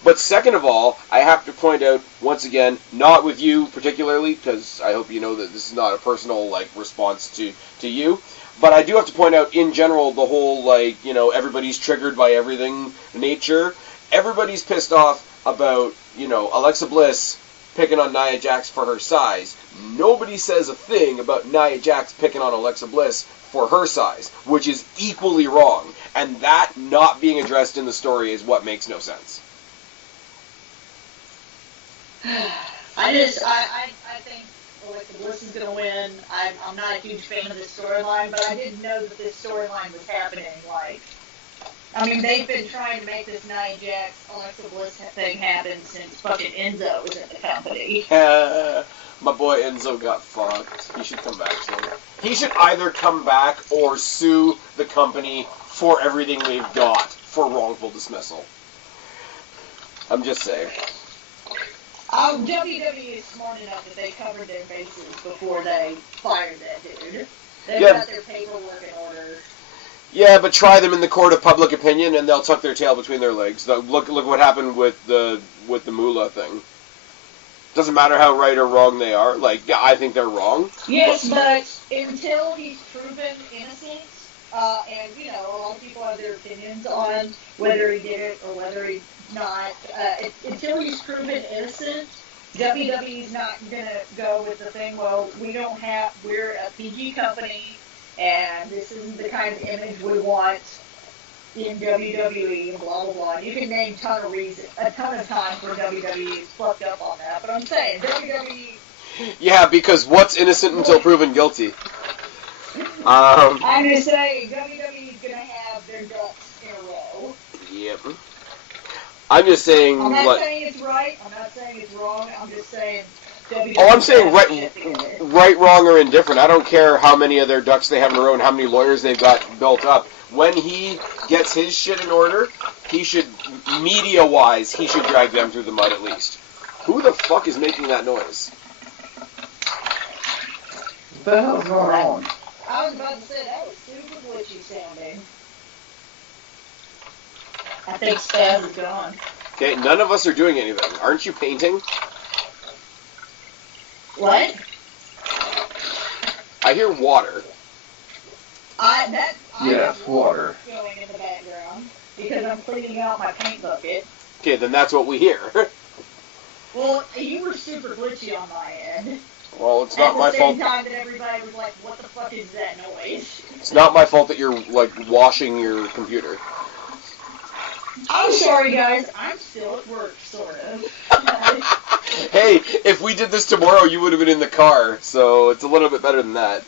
But second of all, I have to point out, once again, not with you particularly, because I hope you know that this is not a personal, like, response to you. But I do have to point out, in general, the whole, like, you know, everybody's triggered by everything nature. Everybody's pissed off about, you know, Alexa Bliss picking on Nia Jax for her size. Nobody says a thing about Nia Jax picking on Alexa Bliss for her size, which is equally wrong. And that not being addressed in the story is what makes no sense. I think Alexa Bliss is going to win. I'm not a huge fan of this storyline, but I didn't know that this storyline was happening. Like, I mean, they've been trying to make this Nia Jax, Alexa Bliss thing happen since fucking Enzo was in the company. My boy Enzo got fucked. He should come back soon. He should either come back or sue the company for everything they've got for wrongful dismissal. I'm just saying. WWE is smart enough that they covered their bases before they fired that dude. They've got their paperwork in order. Yeah, but try them in the court of public opinion, and they'll tuck their tail between their legs. Look what happened with the Moolah thing. Doesn't matter how right or wrong they are. Like, yeah, I think they're wrong. Yes, but until he's proven innocent, And, you know, a lot of people have their opinions on whether he did it or whether he's not. Until he's proven innocent, WWE's not going to go with the thing, well, we're a PG company, and this isn't the kind of image we want in WWE, and blah, blah, blah. You can name a ton of times where WWE is fucked up on that, but I'm saying, WWE... Yeah, because what's innocent until proven guilty? I'm just saying, WWE's going to have their ducks in a row. Yep. I'm just saying... I'm not saying it's right, I'm not saying it's wrong, I'm just saying... Oh, I'm saying right, wrong, or indifferent. I don't care how many of their ducks they have in a row and how many lawyers they've got built up. When he gets his shit in order, he should, media-wise, he should drag them through the mud at least. Who the fuck is making that noise? What the hell's going on? I was about to say, that was super glitchy sounding. I think Spaz is gone. Okay, none of us are doing anything. Aren't you painting? What? I hear water. Yes, water. Going in the background because I'm cleaning out my paint bucket. Okay, then that's what we hear. Well, you were super glitchy on my end. Well, it's not my fault. At the same time that everybody was like, what the fuck is that noise? It's not my fault that you're, like, washing your computer. I'm sorry, guys. I'm still at work, sort of. Hey, if we did this tomorrow, you would have been in the car, so it's a little bit better than that.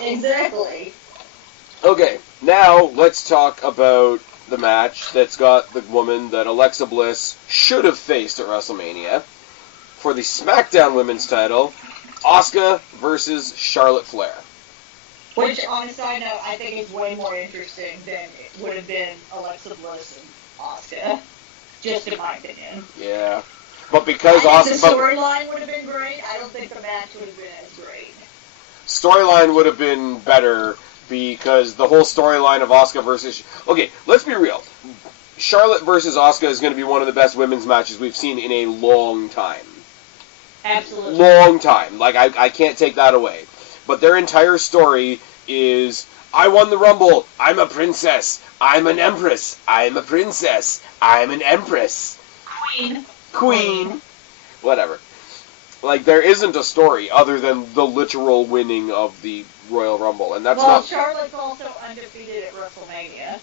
Exactly. Okay, now let's talk about the match that's got the woman that Alexa Bliss should have faced at WrestleMania for the SmackDown Women's title, Asuka versus Charlotte Flair. Which, on a side note, I think is way more interesting than it would have been Alexa Bliss and Asuka. Just in my opinion. Yeah. But because Asuka... the storyline would have been great, I don't think the match would have been as great. Storyline would have been better because the whole storyline of Asuka versus... Okay, let's be real. Charlotte versus Asuka is going to be one of the best women's matches we've seen in a long time. Absolutely. Long time. Like, I can't take that away. But their entire story is, I won the Rumble, I'm a princess, I'm an empress, I'm a princess, I'm an empress. Queen. Whatever. Like, there isn't a story other than the literal winning of the Royal Rumble, and that's not... Well, Charlotte's also undefeated at WrestleMania.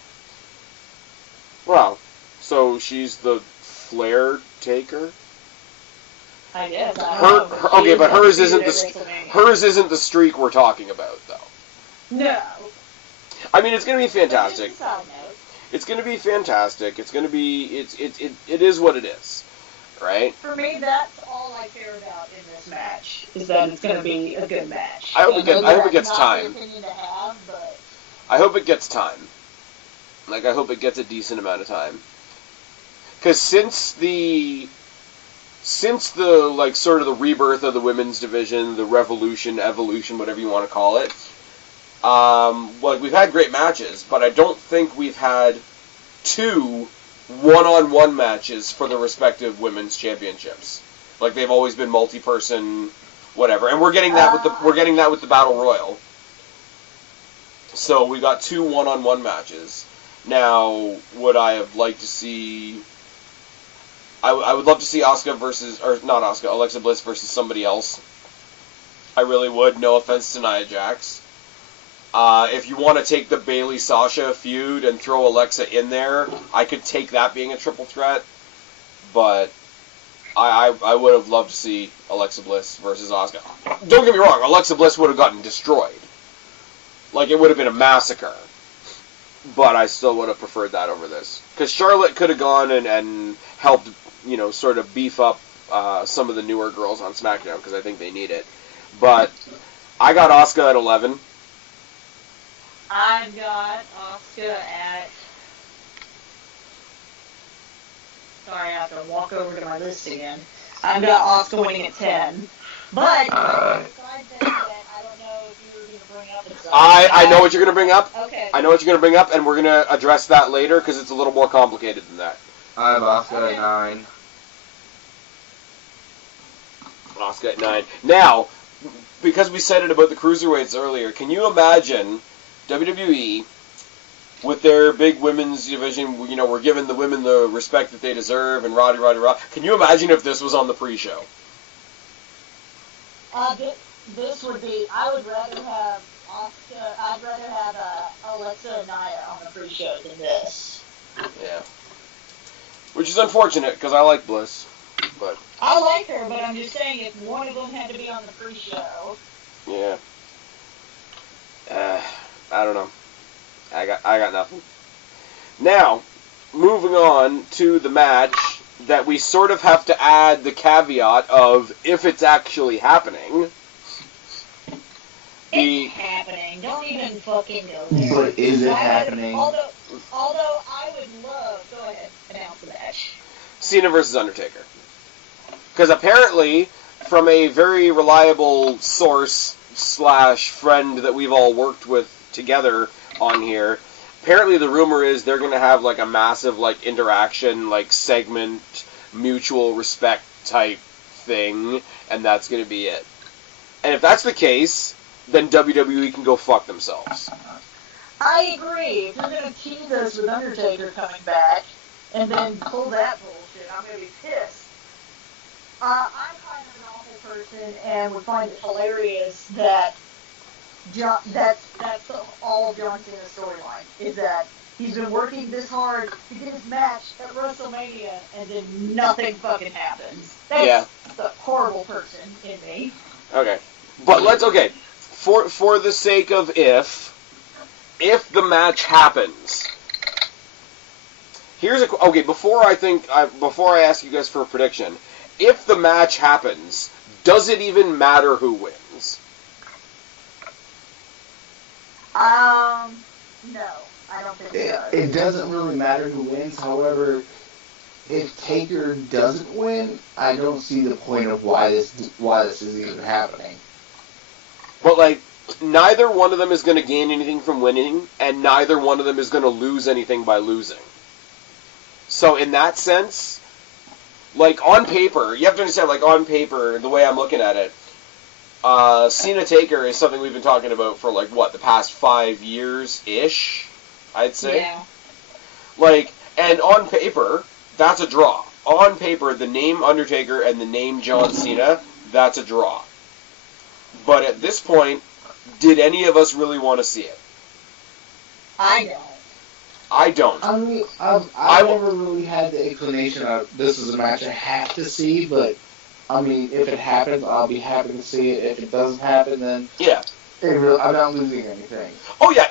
Wow. So she's the Flair taker? I guess. Okay, but hers isn't the streak we're talking about, though. No. I mean, it's going to be fantastic. It's a side note. It's going to be fantastic. It's going to be... It is what it is. Right? For me, that's all I care about in this match, is that it's going to be a good match. I hope it gets time. I hope it gets time. Like, I hope it gets a decent amount of time. Because since the, like, sort of the rebirth of the women's division, the revolution, evolution, whatever you want to call it, like, we've had great matches, but I don't think we've had two one-on-one matches for the respective women's championships. Like, they've always been multi-person, whatever. And we're getting that with the Battle Royal. So we got two one-on-one matches. Now, would I have liked to see... I would love to see Asuka versus... Or, not Asuka, Alexa Bliss versus somebody else. I really would. No offense to Nia Jax. If you want to take the Bayley-Sasha feud and throw Alexa in there, I could take that being a triple threat. But I would have loved to see Alexa Bliss versus Asuka. Don't get me wrong, Alexa Bliss would have gotten destroyed. Like, it would have been a massacre. But I still would have preferred that over this. Because Charlotte could have gone and helped, you know, sort of beef up some of the newer girls on SmackDown, because I think they need it. But I got Asuka at 11. I've got Asuka at... Sorry, I have to walk over to my list again. I've got Asuka winning at 10. But, besides that, I don't know if you were going to bring up... I know what you're going to bring up. Okay. I know what you're going to bring up, and we're going to address that later, because it's a little more complicated than that. I have Asuka at 9. Asuka at 9. Now, because we said it about the cruiserweights earlier, can you imagine WWE with their big women's division, you know, we're giving the women the respect that they deserve, and rah. Can you imagine if this was on the pre-show? This would be, I would rather have Alexa and Nia on the pre-show than this. Yeah. Which is unfortunate, because I like Bliss, but... I like her, but I'm just saying if one of them had to be on the pre-show... Yeah. I don't know. I got nothing. Now, moving on to the match that we sort of have to add the caveat of if it's actually happening. It's happening. Don't even fucking go there. But is it happening? Although I would love... Go ahead, announce the match. Cena versus Undertaker. Because apparently, from a very reliable source / friend that we've all worked with together on here, apparently the rumor is they're going to have like a massive like interaction, like segment, mutual respect type thing, and that's going to be it. And if that's the case, then WWE can go fuck themselves. I agree. If you're going to tease us with Undertaker coming back and then pull that bullshit, I'm going to be pissed. I'm kind of an awful person and would find it hilarious that that's all John Cena's storyline, is that he's been working this hard to get his match at WrestleMania and then nothing fucking happens. That's the horrible person in me. Okay. But for the sake of if the match happens, here's before I ask you guys for a prediction, if the match happens, does it even matter who wins? No, I don't think it does. It doesn't really matter who wins. However, if Taker doesn't win, I don't see the point of why this is even happening. But like, neither one of them is going to gain anything from winning, and neither one of them is going to lose anything by losing. So in that sense, like on paper, you have to understand, like on paper, the way I'm looking at it, Cena Taker is something we've been talking about for like the past 5 years-ish, I'd say. Yeah. Like, and on paper, that's a draw. On paper, the name Undertaker and the name John Cena, that's a draw. But at this point, did any of us really want to see it? I don't. I don't. I mean, I've never really had the inclination of this is a match I have to see, but I mean, if it happens, I'll be happy to see it. If it doesn't happen, then yeah, I'm not losing anything. Oh yeah,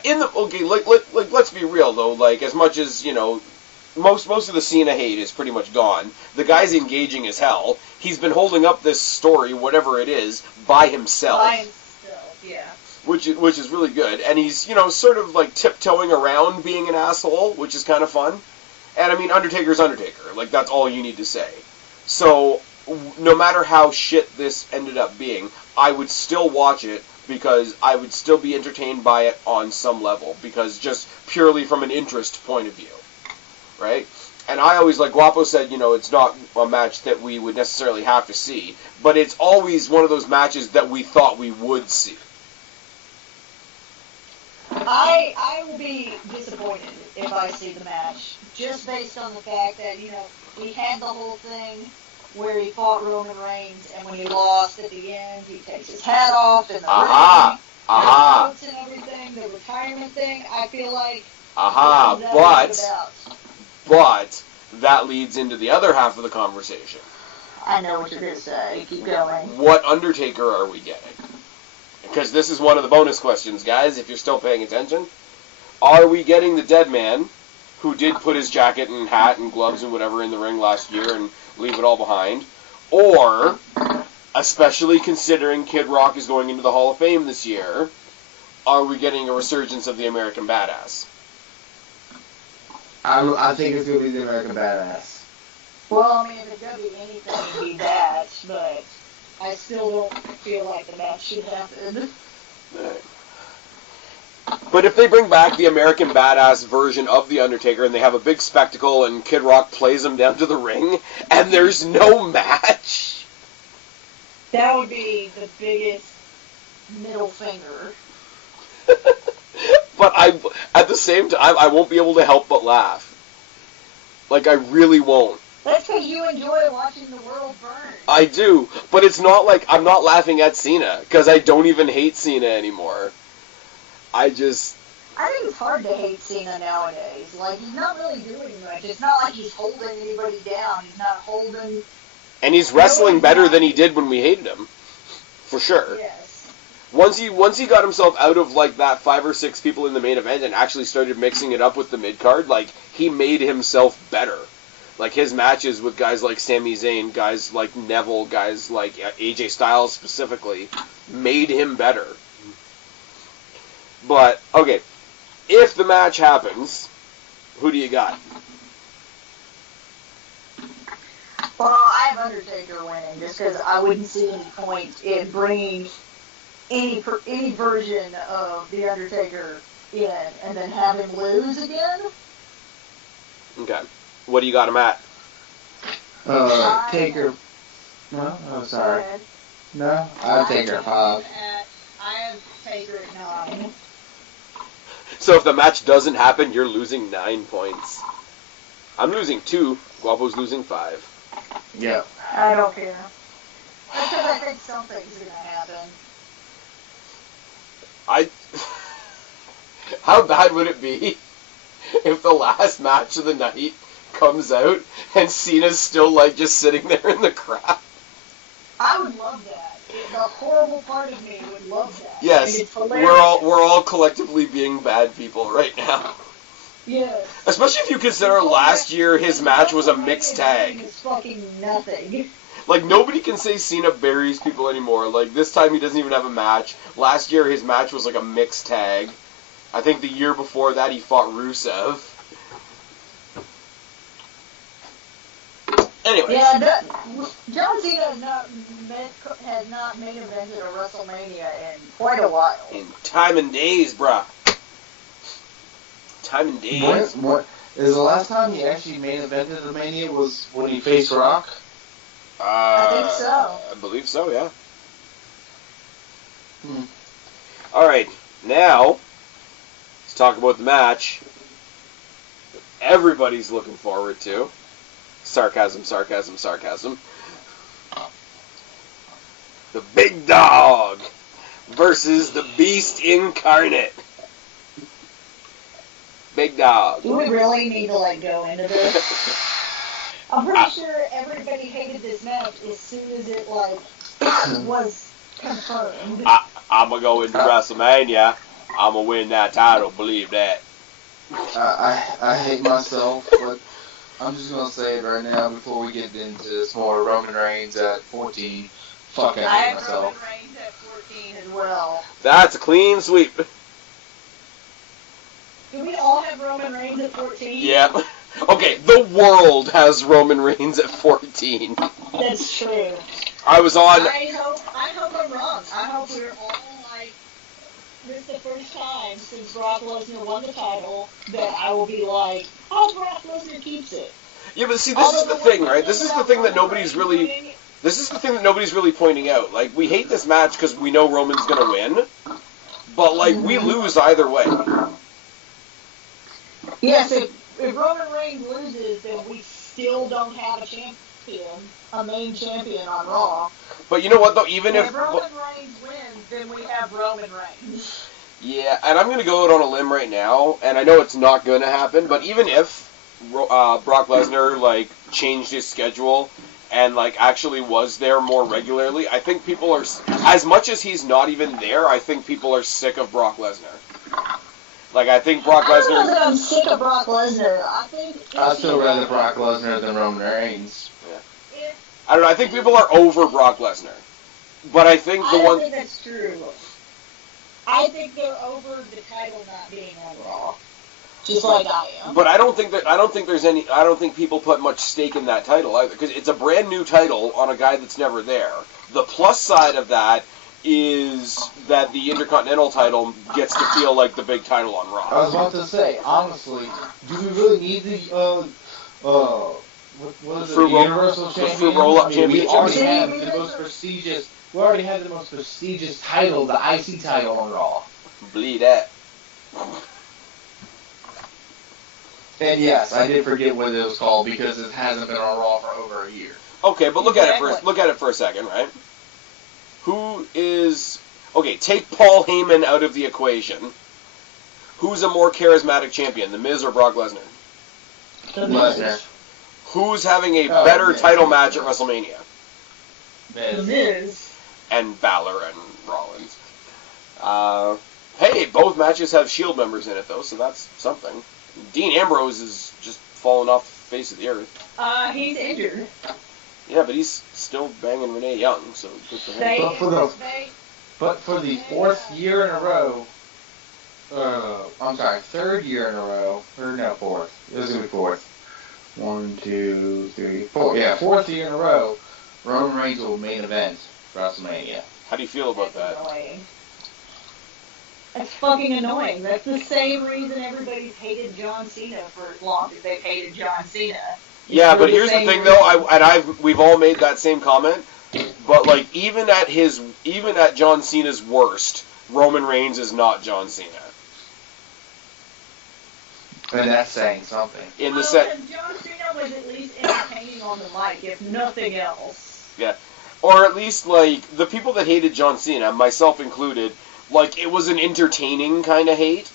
let's be real though. Like as much as most of the Cena hate is pretty much gone. The guy's engaging as hell. He's been holding up this story, whatever it is, by himself. By himself, yeah. Which is really good, and he's sort of like tiptoeing around being an asshole, which is kind of fun. And I mean, Undertaker's Undertaker. Like that's all you need to say. So no matter how shit this ended up being, I would still watch it because I would still be entertained by it on some level, because just purely from an interest point of view, right? And I always, like Guapo said, it's not a match that we would necessarily have to see, but it's always one of those matches that we thought we would see. I will be disappointed if I see the match, just based on the fact that, we had the whole thing where he fought Roman Reigns, and when he lost at the end, he takes his hat off, and the ring, the votes and everything, the retirement thing, I feel like... But that leads into the other half of the conversation. I know what you're going to say. Keep going. What Undertaker are we getting? Because this is one of the bonus questions, guys, if you're still paying attention. Are we getting the dead man, who did put his jacket and hat and gloves and whatever in the ring last year and leave it all behind? Or, especially considering Kid Rock is going into the Hall of Fame this year, are we getting a resurgence of the American Badass? I think it's going to be the American Badass. Well, I mean, if it's going to be anything, it'd be that, but I still don't feel like the match should happen. Right. But if they bring back the American Badass version of The Undertaker and they have a big spectacle and Kid Rock plays him down to the ring and there's no match... That would be the biggest middle finger. But at the same time, I won't be able to help but laugh. Like, I really won't. That's because you enjoy watching the world burn. I do, but it's not like I'm not laughing at Cena, because I don't even hate Cena anymore. I think it's hard to hate Cena nowadays. Like, he's not really doing much. It's not like he's holding anybody down. He's not holding... And he's wrestling better than he did when we hated him. For sure. Yes. Once he got himself out of, like, that 5 or 6 people in the main event and actually started mixing it up with the mid-card, like, he made himself better. Like, his matches with guys like Sami Zayn, guys like Neville, guys like AJ Styles specifically, made him better. But, okay, if the match happens, who do you got? Well, I have Undertaker winning, just because I wouldn't see any point in bringing any version of The Undertaker in and then have him lose again. Okay. What do you got him at? Taker. No? Oh, sorry. No? I have Taker at 5. I have Taker at 9. So if the match doesn't happen, you're losing 9 points. I'm losing 2. Guapo's losing 5. Yeah. I don't care. Because I think something's going to happen. How bad would it be if the last match of the night comes out and Cena's still, like, just sitting there in the crowd? I would love that. The horrible part of me would love that. Yes, we're all collectively being bad people right now. Yes. Especially if you consider last year his match was a mixed tag. It's fucking nothing. Like, nobody can say Cena buries people anymore. Like, this time he doesn't even have a match. Last year his match was like a mixed tag. I think the year before that he fought Rusev. Anyway. Yeah, John Cena has not main evented a WrestleMania in quite a while. In time and days, bruh. Time and days. What is the last time he actually main evented the Mania was when he faced Rock? I think so. I believe so, yeah. Alright, now, let's talk about the match everybody's looking forward to. Sarcasm, sarcasm, sarcasm. The Big Dog versus the Beast Incarnate. Big Dog. Do we really need to, like, go into this? I'm pretty sure everybody hated this match as soon as it, like, was confirmed. I'm going to go into WrestleMania. I'm going to win that title, believe that. I hate myself, but I'm just going to say it right now before we get into some more Roman Reigns at 14. Fuck, I hate myself. I have Roman Reigns at 14 as well. That's a clean sweep. Do we all have Roman Reigns at 14? Yep. Okay, the world has Roman Reigns at 14. That's true. I was on... I hope I'm wrong. I hope we're all like, this is the first time since Brock Lesnar won the title that I will be like, oh, Brock Lesnar keeps it. Yeah, but see, this is the thing, right? This is the thing that nobody's really... This is the thing that nobody's really pointing out. Like, we hate this match because we know Roman's gonna win, but, like, we lose either way. Yes, if Roman Reigns loses, then we still don't have a champion, a main champion on Raw. But you know what, though? Even if Roman Reigns wins, then we have Roman Reigns. Yeah, and I'm going to go out on a limb right now, and I know it's not going to happen, but even if Brock Lesnar, like, changed his schedule and, like, actually was there more regularly, I think people are, as much as he's not even there, I think people are sick of Brock Lesnar. Like, I think Brock Lesnar... I don't know that I'm sick of Brock Lesnar. I'd still rather Brock Lesnar than Roman Reigns. Yeah. I don't know, I think people are over Brock Lesnar. But I think the one... I think that's true. I think they're over the title not being on Raw. Just like I am. But I don't think people put much stake in that title either, because it's a brand new title on a guy that's never there. The plus side of that is that the Intercontinental title gets to feel like the big title on Raw. I was about to say, honestly, do we really need the what is it, the Universal Championship? The roll-up championship. We already have the most prestigious title, the IC title on Raw. Bleed that. And yes, I did forget what it was called because it hasn't been on Raw for over a year. Okay, but look at it for a second, right? Who is... Okay, take Paul Heyman out of the equation. Who's a more charismatic champion, The Miz or Brock Lesnar? Lesnar. Who's having a better title match at WrestleMania? The Miz. And Balor and Rollins. Hey, both matches have Shield members in it, though, so that's something. Dean Ambrose is just falling off the face of the earth. He's injured. Yeah, but he's still banging Renee Young, so good for him. But for the fourth year in a row, third year in a row, fourth. This is going to be fourth. 1, 2, 3, 4. Yeah, fourth year in a row, Roman Reigns will main event WrestleMania. How do you feel about that? Annoying. That's fucking annoying. That's the same reason everybody's hated John Cena for as long as they've hated John Cena. Yeah, but here's the thing, though. We've all made that same comment. But like, even at John Cena's worst, Roman Reigns is not John Cena. And that's saying something. In the John Cena was at least entertaining on the mic, if nothing else. Yeah, or at least like the people that hated John Cena, myself included, like it was an entertaining kind of hate.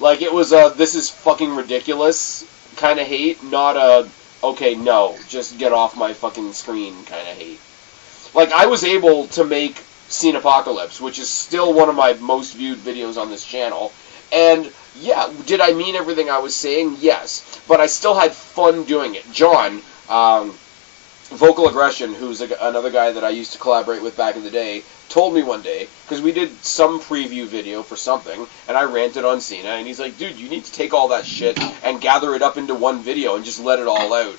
Like it was a this is fucking ridiculous kind of hate, not a okay, no, just get off my fucking screen kind of hate. Like, I was able to make Cenapocalypse, which is still one of my most viewed videos on this channel, and, yeah, did I mean everything I was saying? Yes. But I still had fun doing it. John, Vocal Aggression, who's another guy that I used to collaborate with back in the day, told me one day, because we did some preview video for something, and I ranted on Cena, and he's like, dude, you need to take all that shit and gather it up into one video and just let it all out.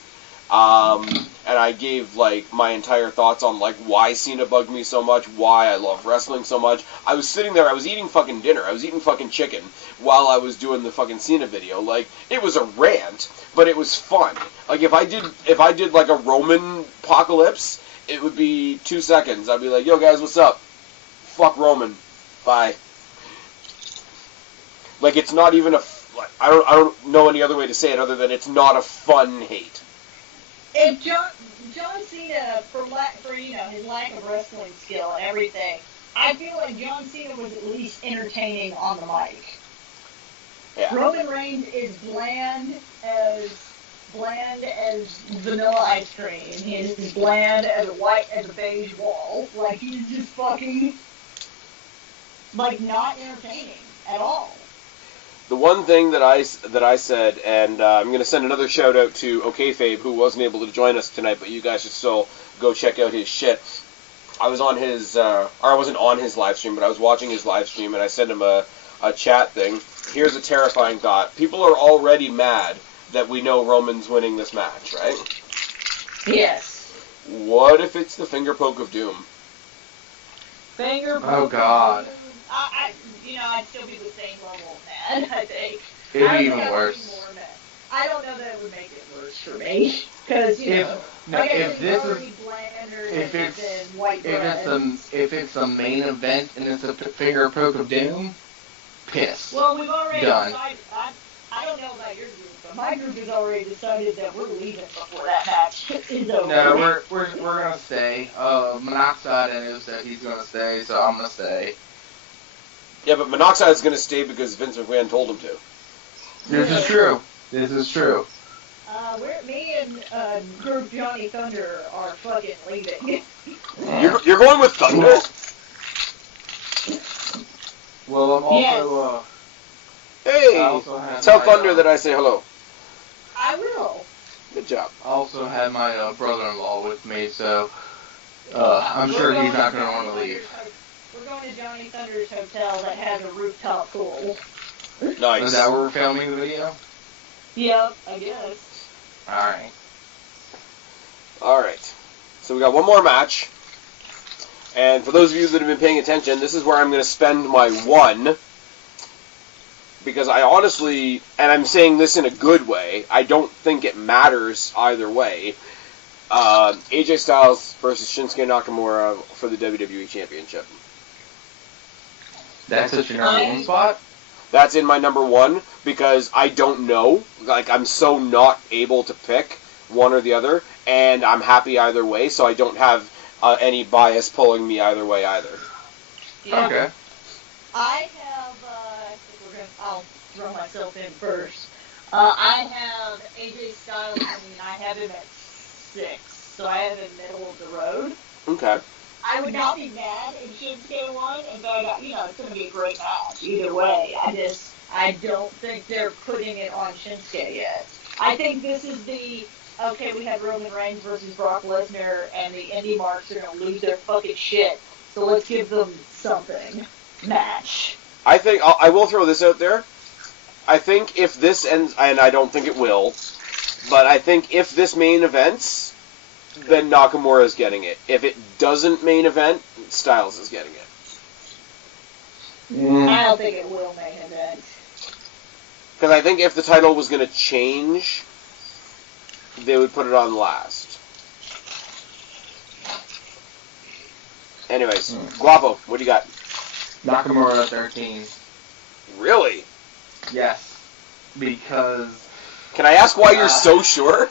And I gave, like, my entire thoughts on, like, why Cena bugged me so much, why I love wrestling so much. I was sitting there, I was eating fucking dinner, I was eating fucking chicken while I was doing the fucking Cena video. Like, it was a rant, but it was fun. Like, if I did like, a Roman apocalypse, it would be 2 seconds. I'd be like, yo, guys, what's up? Fuck Roman. Bye. Like, it's not even I don't know any other way to say it other than it's not a fun hate. If John Cena, for his lack of wrestling skill and everything, I feel like John Cena was at least entertaining on the mic. Yeah. Roman Reigns is bland as vanilla ice cream. He is as bland as a beige wall. Like, he's just fucking, like, not entertaining at all. The one thing that I said, and I'm going to send another shout out to OKFabe, who wasn't able to join us tonight, but you guys should still go check out his shit. I was on his, or I wasn't on his live stream, but I was watching his live stream, and I sent him a chat thing. Here's a terrifying thought. People are already mad that we know Roman's winning this match, right? Yes. What if it's the finger poke of doom? Finger poke. Oh, God. I'd still be the same level of mad, I think. It'd be even worse. I don't know that it would make it worse for me. Because, if it's the main event and it's a finger poke of doom, piss. Well, we've already done. decided, I don't know about your group, but my group has already decided that we're leaving before that match is over. No, we're gonna stay. Monoxide knows that he's gonna stay, so I'm gonna stay. Yeah, but Monoxide's gonna stay because Vince McMahon told him to. This is true. This is true. Me and Group Johnny Thunder are fucking leaving. You're going with Thunder? Well, I'm also. Hey, tell Thunder that I say hello. I will. Good job. I also have my brother-in-law with me, so I'm sure he's not going to want to leave. We're going to Johnny Thunder's hotel that has a rooftop pool. Nice. Is that where we're filming the video? Yep, I guess. Alright. So we got one more match. And for those of you that have been paying attention, this is where I'm going to spend my one. Because I honestly, and I'm saying this in a good way, I don't think it matters either way. AJ Styles versus Shinsuke Nakamura for the WWE Championship. That's such your number one spot? That's in my number one because I don't know. Like, I'm so not able to pick one or the other, and I'm happy either way, so I don't have any bias pulling me either way either. Yeah. Okay. I have, I'll throw myself in first. I have AJ Styles, I have him at 6, so I have him middle of the road. Okay. I would not be mad if Shinsuke won, but, it's going to be a great match either way. I don't think they're putting it on Shinsuke yet. I think this is we had Roman Reigns versus Brock Lesnar, and the indie marks are going to lose their fucking shit, so let's give them something. Match. I think, I will throw this out there. I think if this ends, and I don't think it will, but I think if this main events, then Nakamura is getting it. If it doesn't main event, Styles is getting it. I don't think it will main event. Because I think if the title was going to change, they would put it on last. Anyways, Guapo, what do you got? Nakamura 13. Really? Yes. Because... Can I ask why you're so sure?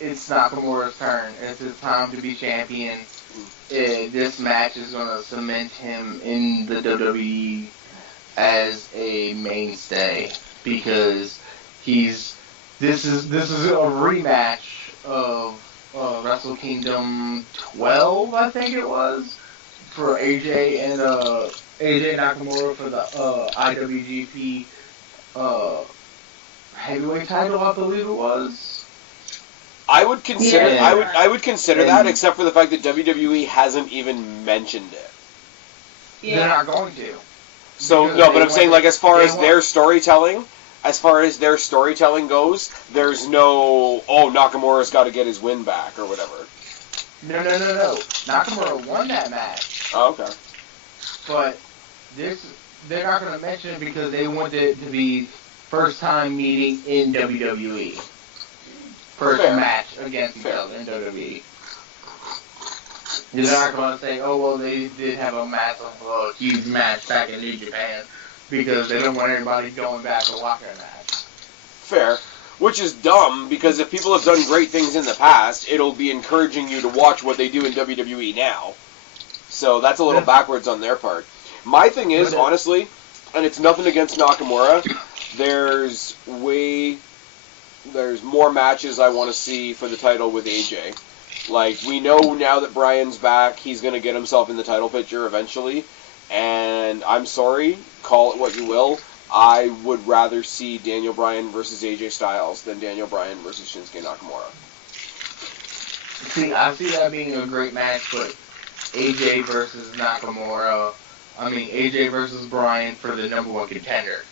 It's Nakamura's turn. It's his time to be champion. This match is going to cement him in the WWE as a mainstay because this is a rematch of Wrestle Kingdom 12, I think it was, for AJ and AJ Nakamura for the IWGP heavyweight title, I believe it was. I would consider I would consider that, except for the fact that WWE hasn't even mentioned it. Yeah. They're not going to. So no, but I'm saying, like, as far as their storytelling goes, there's no Nakamura's got to get his win back or whatever. No. Nakamura won that match. Oh, okay. But they're not going to mention it because they want it to be first time meeting in WWE. First match against each other in WWE. They're not going to say, they did have a huge match back in New Japan, because they don't want everybody going back to watch that match. Fair. Which is dumb, because if people have done great things in the past, it'll be encouraging you to watch what they do in WWE now. So that's a little backwards on their part. My thing is, honestly, and it's nothing against Nakamura, there's more matches I want to see for the title with AJ. Like, we know now that Bryan's back, he's going to get himself in the title picture eventually. And I'm sorry, call it what you will, I would rather see Daniel Bryan versus AJ Styles than Daniel Bryan versus Shinsuke Nakamura. See, I see that being a great match, but AJ versus Nakamura, AJ versus Bryan for the number one contender.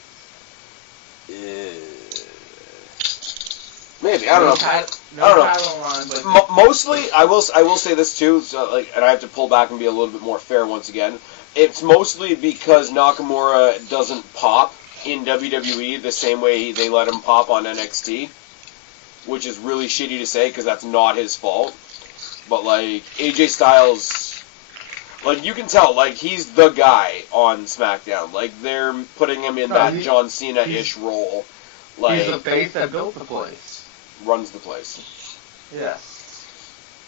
Maybe, I don't know. I don't know. Mostly, I will say this too, and I have to pull back and be a little bit more fair once again. It's mostly because Nakamura doesn't pop in WWE the same way they let him pop on NXT, which is really shitty to say because that's not his fault. But, like, AJ Styles, like, you can tell, like, he's the guy on SmackDown. Like, they're putting him in that John Cena-ish role. Like, he's the face that built the place. Runs the place. Yes.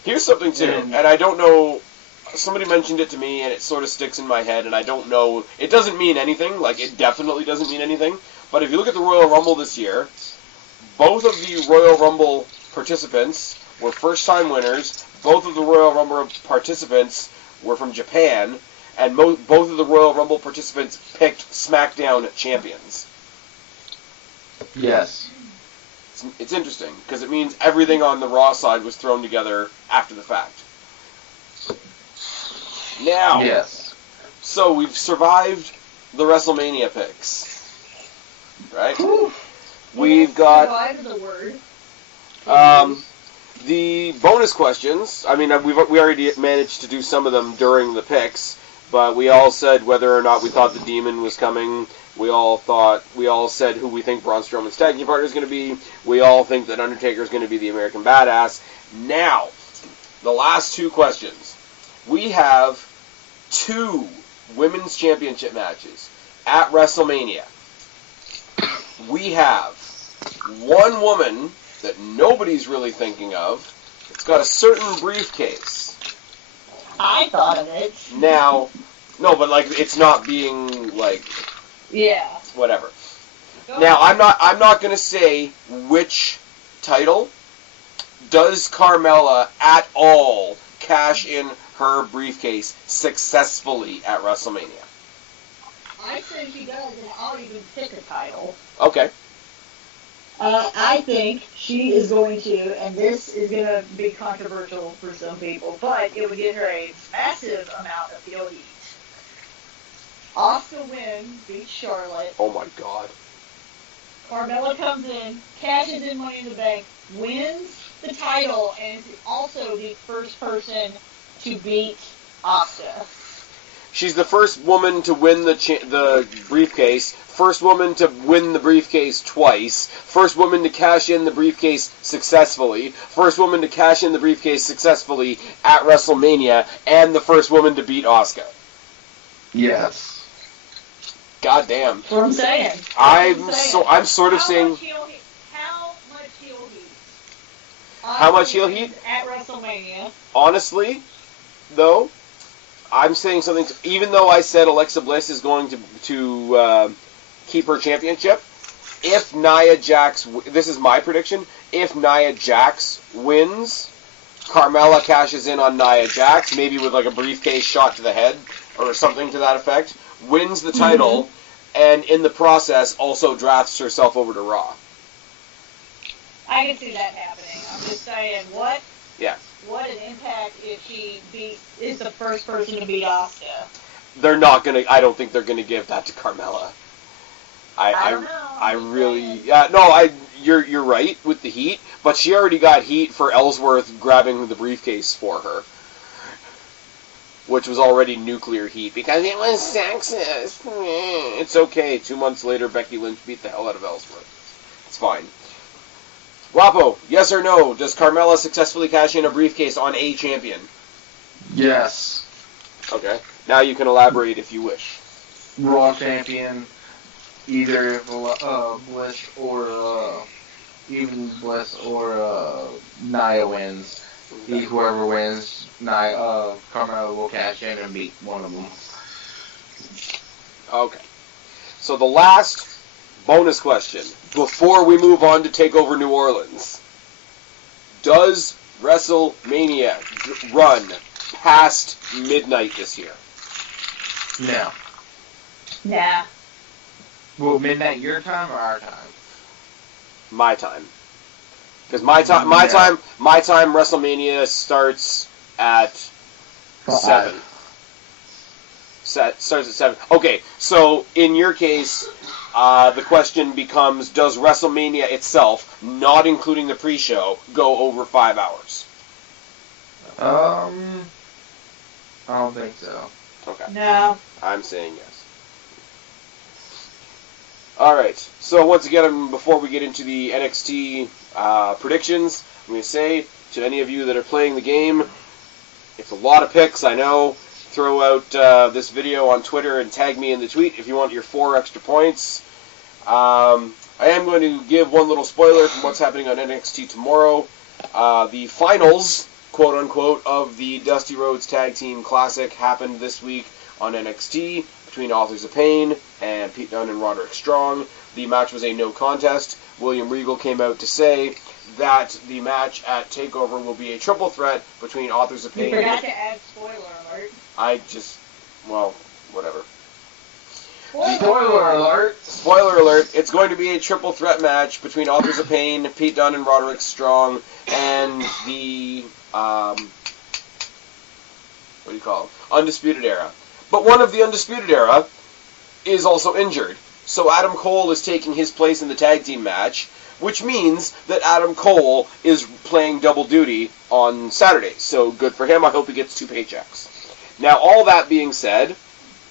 Here's something, too, and I don't know, somebody mentioned it to me, and it sort of sticks in my head, and I don't know, it doesn't mean anything, like, it definitely doesn't mean anything, but if you look at the Royal Rumble this year, both of the Royal Rumble participants were first-time winners, both of the Royal Rumble participants were from Japan, and both of the Royal Rumble participants picked SmackDown champions. Yes. It's interesting, because it means everything on the Raw side was thrown together after the fact. Now, yes. So we've survived the WrestleMania picks, right? Whew. We've got the word. The bonus questions. I mean, we already managed to do some of them during the picks, but we all said whether or not we thought the Demon was coming. We all said who we think Braun Strowman's tag team partner is going to be. We all think that Undertaker is going to be the American Badass. Now, the last two questions. We have 2 women's championship matches at WrestleMania, we have one woman that nobody's really thinking of. It's got a certain briefcase. I thought of it. Now, no, but like it's not being like, Yeah. whatever. Now, I'm not going to say which title. Does Carmella at all cash in her briefcase successfully at WrestleMania? I say she does, and I'll even pick a title. Okay. I think she is going to, and this is going to be controversial for some people, but it would give her a massive amount of heel heat. Asuka wins, beats Charlotte. Oh my God. Carmella comes in, cashes in Money in the Bank, wins the title, and is also the first person to beat Asuka. She's the first woman to win the briefcase, first woman to win the briefcase twice, first woman to cash in the briefcase successfully, first woman to cash in the briefcase successfully at WrestleMania, and the first woman to beat Asuka. Yes. God damn. That's what I'm saying. I'm sort of saying. How much heel heat? At WrestleMania. Honestly, though, I'm saying something. Even though I said Alexa Bliss is going to keep her championship, if Nia Jax, this is my prediction. If Nia Jax wins, Carmella cashes in on Nia Jax, maybe with like a briefcase shot to the head or something to that effect. Wins the title, and in the process also drafts herself over to Raw. I can see that happening. I'm just saying, what an impact if she is the first person to beat Asuka. They're not gonna. I don't think they're gonna give that to Carmella. I don't know. You're right with the heat, but she already got heat for Ellsworth grabbing the briefcase for her, which was already nuclear heat because it was sexist. It's okay. 2 months later, Becky Lynch beat the hell out of Ellsworth. It's fine. Guapo, yes or no? Does Carmella successfully cash in a briefcase on a champion? Yes. Okay. Now you can elaborate if you wish. Raw champion, either Bliss or Nia wins. Whoever wins, Carmella will cash in and beat one of them. Okay. So the last bonus question before we move on to Takeover New Orleans. Does WrestleMania run past midnight this year? No. Nah. Well, midnight your time or our time? My time. Because my time WrestleMania starts at 7. Starts at 7. Okay, so in your case, the question becomes, does WrestleMania itself, not including the pre-show, go over 5 hours? I don't think so. Okay. No. I'm saying yes. Alright, so once again, before we get into the NXT predictions, I'm going to say to any of you that are playing the game, it's a lot of picks, I know. Throw out this video on Twitter and tag me in the tweet if you want your 4 extra points. I am going to give one little spoiler from what's happening on NXT tomorrow. The finals, quote-unquote, of the Dusty Rhodes Tag Team Classic happened this week on NXT between Authors of Pain and Pete Dunne and Roderick Strong. The match was a no contest. William Regal came out to say that the match at TakeOver will be a triple threat between Authors of Pain. You forgot to add spoiler alert. Whatever. Spoiler alert! Spoiler alert, it's going to be a triple threat match between Authors of Pain, Pete Dunne and Roderick Strong, and the, Undisputed Era. But one of the Undisputed Era is also injured, so Adam Cole is taking his place in the tag team match, which means that Adam Cole is playing double duty on Saturday. So good for him, I hope he gets 2 paychecks. Now, all that being said,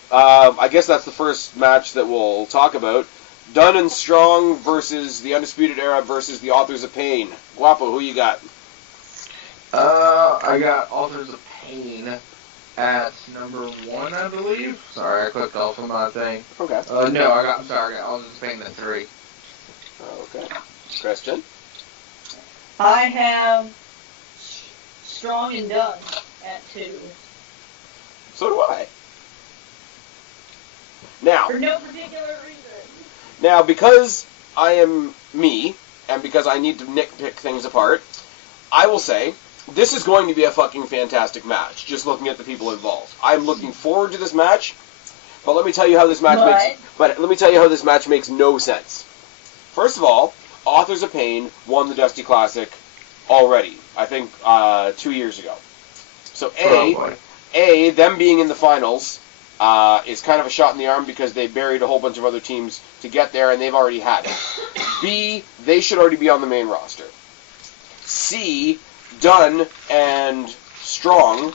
I guess that's the first match that we'll talk about. Dunne and Strong versus the Undisputed Era versus the Authors of Pain. Guapo, who you got? I got Authors of Pain, at number 1, I believe. Sorry, I clicked off of my thing. Okay. No, I'm sorry. I was just paying the 3. Okay. Kristen? I have Strong and Done at 2. So do I. Now, For no particular reason. Now, because I am me, and because I need to nitpick things apart, I will say, this is going to be a fucking fantastic match, just looking at the people involved. I'm looking forward to this match, but let me tell you how this match makes no sense. First of all, Authors of Pain won the Dusty Classic already, I think 2 years ago. So them being in the finals is kind of a shot in the arm because they buried a whole bunch of other teams to get there, and they've already had it. B, they should already be on the main roster. C, Dunn and Strong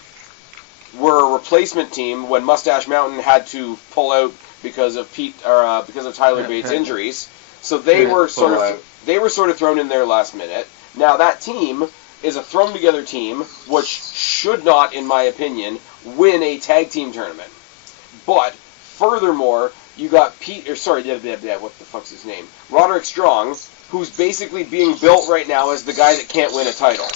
were a replacement team when Mustache Mountain had to pull out because of Tyler Bates' injuries. So they were sort of thrown in there last minute. Now that team is a thrown together team which should not, in my opinion, win a tag team tournament. But furthermore, you got what the fuck's his name? Roderick Strong, who's basically being built right now as the guy that can't win a title.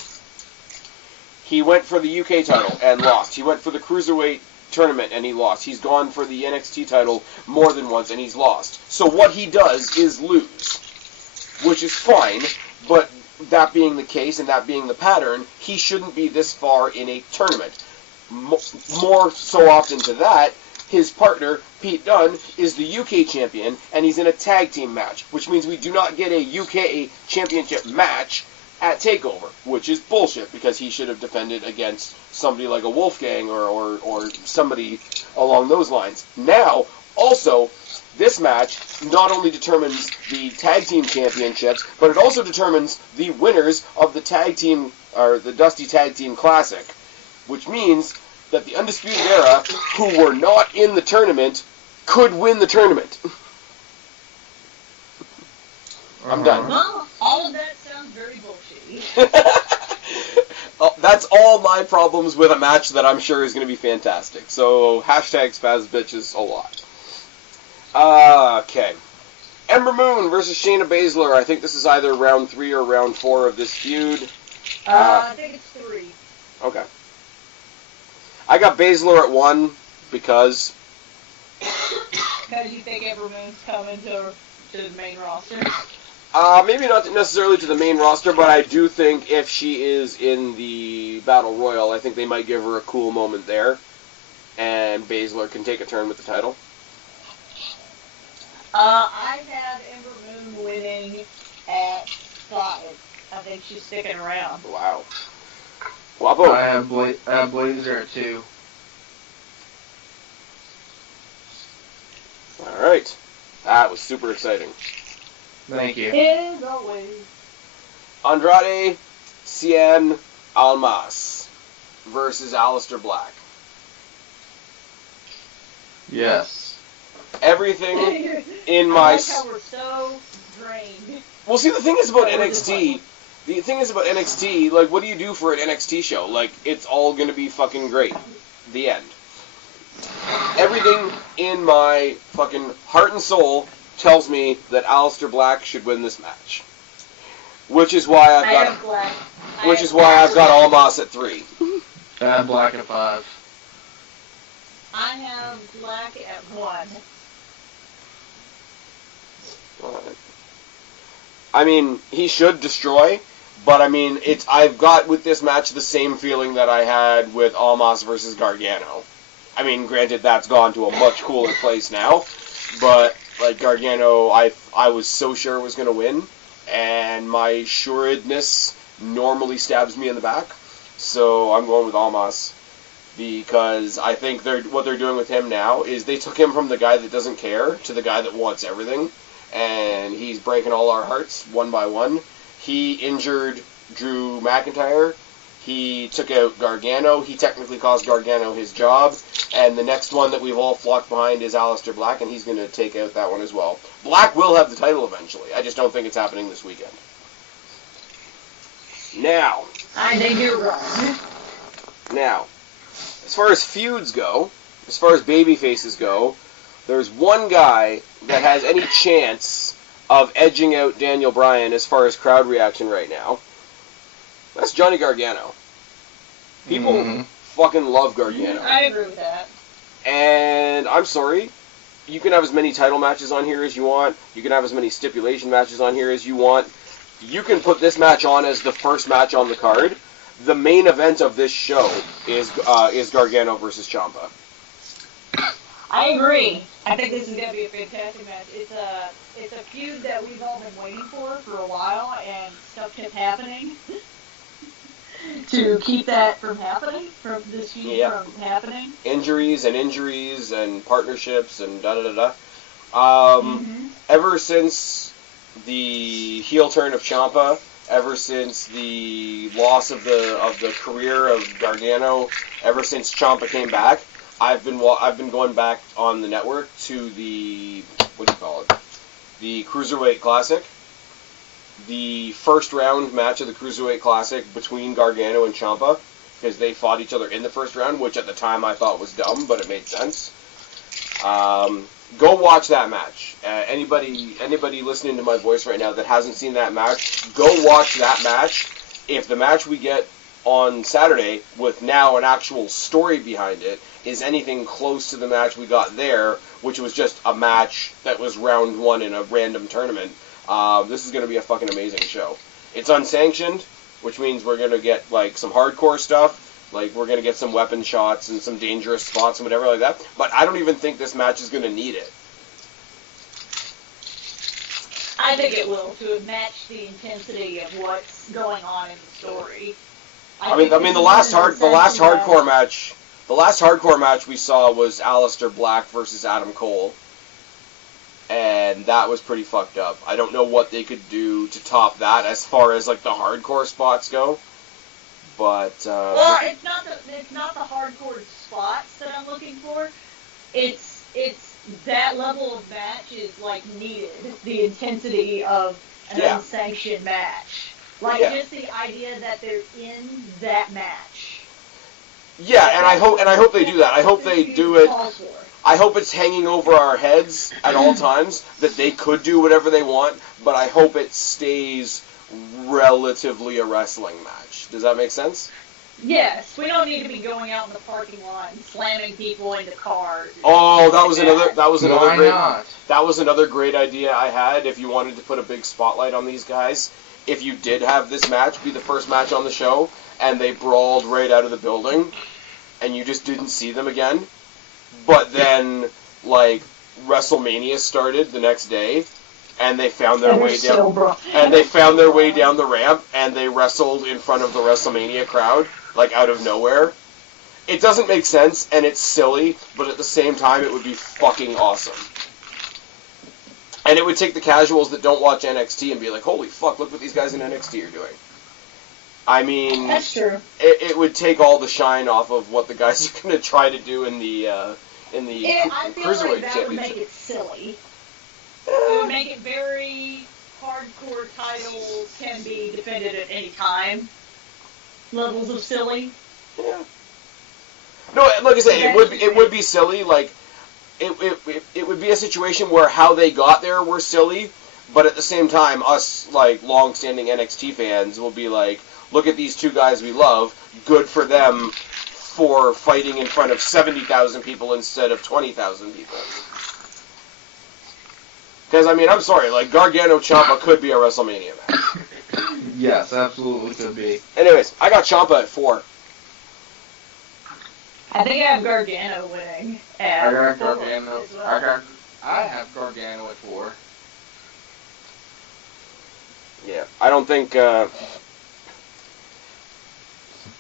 He went for the UK title and lost. He went for the Cruiserweight tournament and he lost. He's gone for the NXT title more than once and he's lost. So what he does is lose, which is fine, but that being the case and that being the pattern, he shouldn't be this far in a tournament. More so often to that, his partner, Pete Dunne, is the UK champion, and he's in a tag team match, which means we do not get a UK championship match at TakeOver, which is bullshit, because he should have defended against somebody like a Wolfgang or somebody along those lines. Now, also, this match not only determines the tag team championships, but it also determines the winners of the tag team, or the Dusty Tag Team Classic, which means that the Undisputed Era, who were not in the tournament, could win the tournament. I'm done. Well, all of that sounds very bullshitty. That's all my problems with a match that I'm sure is going to be fantastic. So, hashtag Spaz bitches a lot. Okay. Ember Moon versus Shayna Baszler. I think this is either round 3 or round 4 of this feud. I think it's 3. Okay. I got Baszler at 1 because... Because you think Ember Moon's coming to the main roster? Maybe not necessarily to the main roster, but I do think if she is in the Battle Royal, I think they might give her a cool moment there, and Baszler can take a turn with the title. I have Ember Moon winning at 5. I think she's sticking around. Wow. Guapo. I have Blazer at 2. Alright. That was super exciting. Thank you. As always. Andrade Cien Almas versus Aleister Black. Yes. Everything in my... I like how we're so drained. Well, see, the thing is about NXT... The thing is about NXT, like, what do you do for an NXT show? Like, it's all gonna be fucking great. The end. Everything in my fucking heart and soul tells me that Aleister Black should win this match. Which is why I've got Almas at 3. I have Black at 5. I have Black at 1. I mean, he should destroy, but I mean, I've got with this match the same feeling that I had with Almas versus Gargano. I mean, granted, that's gone to a much cooler place now, but like Gargano, I was so sure was going to win, and my suredness normally stabs me in the back, so I'm going with Almas. Because I think what they're doing with him now is they took him from the guy that doesn't care to the guy that wants everything. And he's breaking all our hearts one by one. He injured Drew McIntyre. He took out Gargano. He technically cost Gargano his job. And the next one that we've all flocked behind is Aleister Black, and he's going to take out that one as well. Black will have the title eventually. I just don't think it's happening this weekend. Now. I think you're wrong. Now. as far as feuds go, as far as baby faces go, there's one guy that has any chance of edging out Daniel Bryan as far as crowd reaction right now. That's Johnny Gargano. People fucking love Gargano. I agree with that. And I'm sorry, you can have as many title matches on here as you want. You can have as many stipulation matches on here as you want. You can put this match on as the first match on the card. The main event of this show is Gargano versus Ciampa. I agree. I think this is going to be a fantastic match. It's a feud that we've all been waiting for a while, and stuff kept happening to keep that from happening, from this feud from happening. Injuries and partnerships and da-da-da-da. Ever since the heel turn of Ciampa, ever since the loss of the career of Gargano, ever since Ciampa came back, I've been going back on the network to the the Cruiserweight Classic, the first round match of the Cruiserweight Classic between Gargano and Ciampa, because they fought each other in the first round, which at the time I thought was dumb, but it made sense. Go watch that match. Anybody listening to my voice right now that hasn't seen that match, go watch that match. If the match we get on Saturday, with now an actual story behind it, is anything close to the match we got there, which was just a match that was round one in a random tournament, this is going to be a fucking amazing show. It's unsanctioned, which means we're going to get like some hardcore stuff. Like, we're going to get some weapon shots and some dangerous spots and whatever like that. But I don't even think this match is going to need it. I think it will, to match the intensity of what's going on in the story. I mean, the last hardcore match we saw was Aleister Black versus Adam Cole. And that was pretty fucked up. I don't know what they could do to top that as far as, like, the hardcore spots go. But well, it's not the hardcore spots that I'm looking for. It's that level of match is like needed. The intensity of an unsanctioned match, just the idea that they're in that match. Yeah, and I hope they do that. I hope they do it. I hope it's hanging over our heads at all times that they could do whatever they want, but I hope it stays relatively a wrestling match. Does that make sense? Yes, we don't need to be going out in the parking lot and slamming people into cars. Oh, that was another great idea I had. If you wanted to put a big spotlight on these guys, if you did have this match be the first match on the show, and they brawled right out of the building, and you just didn't see them again, but then like WrestleMania started the next day, and they found their way down. And they found their way down the ramp, and they wrestled in front of the WrestleMania crowd, like out of nowhere. It doesn't make sense, and it's silly, but at the same time, it would be fucking awesome. And it would take the casuals that don't watch NXT and be like, "Holy fuck! Look what these guys in NXT are doing." I mean, that's true. It would take all the shine off of what the guys are going to try to do in the I feel Cruiserweight like that Championship. would make it silly. It would make it very hardcore. Titles can be defended at any time. Levels of silly. Yeah. No, like I say, it would be silly. Like it would be a situation where how they got there were silly, but at the same time, us like long-standing NXT fans will be like, look at these two guys we love. Good for them for fighting in front of 70,000 people instead of 20,000 people. Because, I mean, I'm sorry, like, Gargano-Ciampa could be a WrestleMania match. Yes, absolutely could be. Anyways, I got Ciampa at 4. I think I have Gargano winning. I got Gargano. Well. I have Gargano at 4. Yeah, I don't think.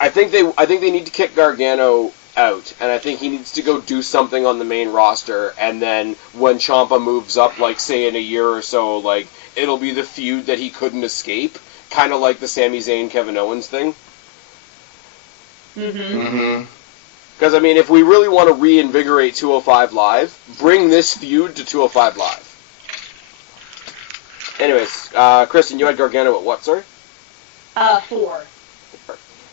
I think they need to kick Gargano out, and I think he needs to go do something on the main roster, and then when Ciampa moves up, like, say, in a year or so, like, it'll be the feud that he couldn't escape, kind of like the Sami Zayn, Kevin Owens thing. Because, I mean, if we really want to reinvigorate 205 Live, bring this feud to 205 Live. Anyways, Kristen, you had Gargano at what, sorry? 4.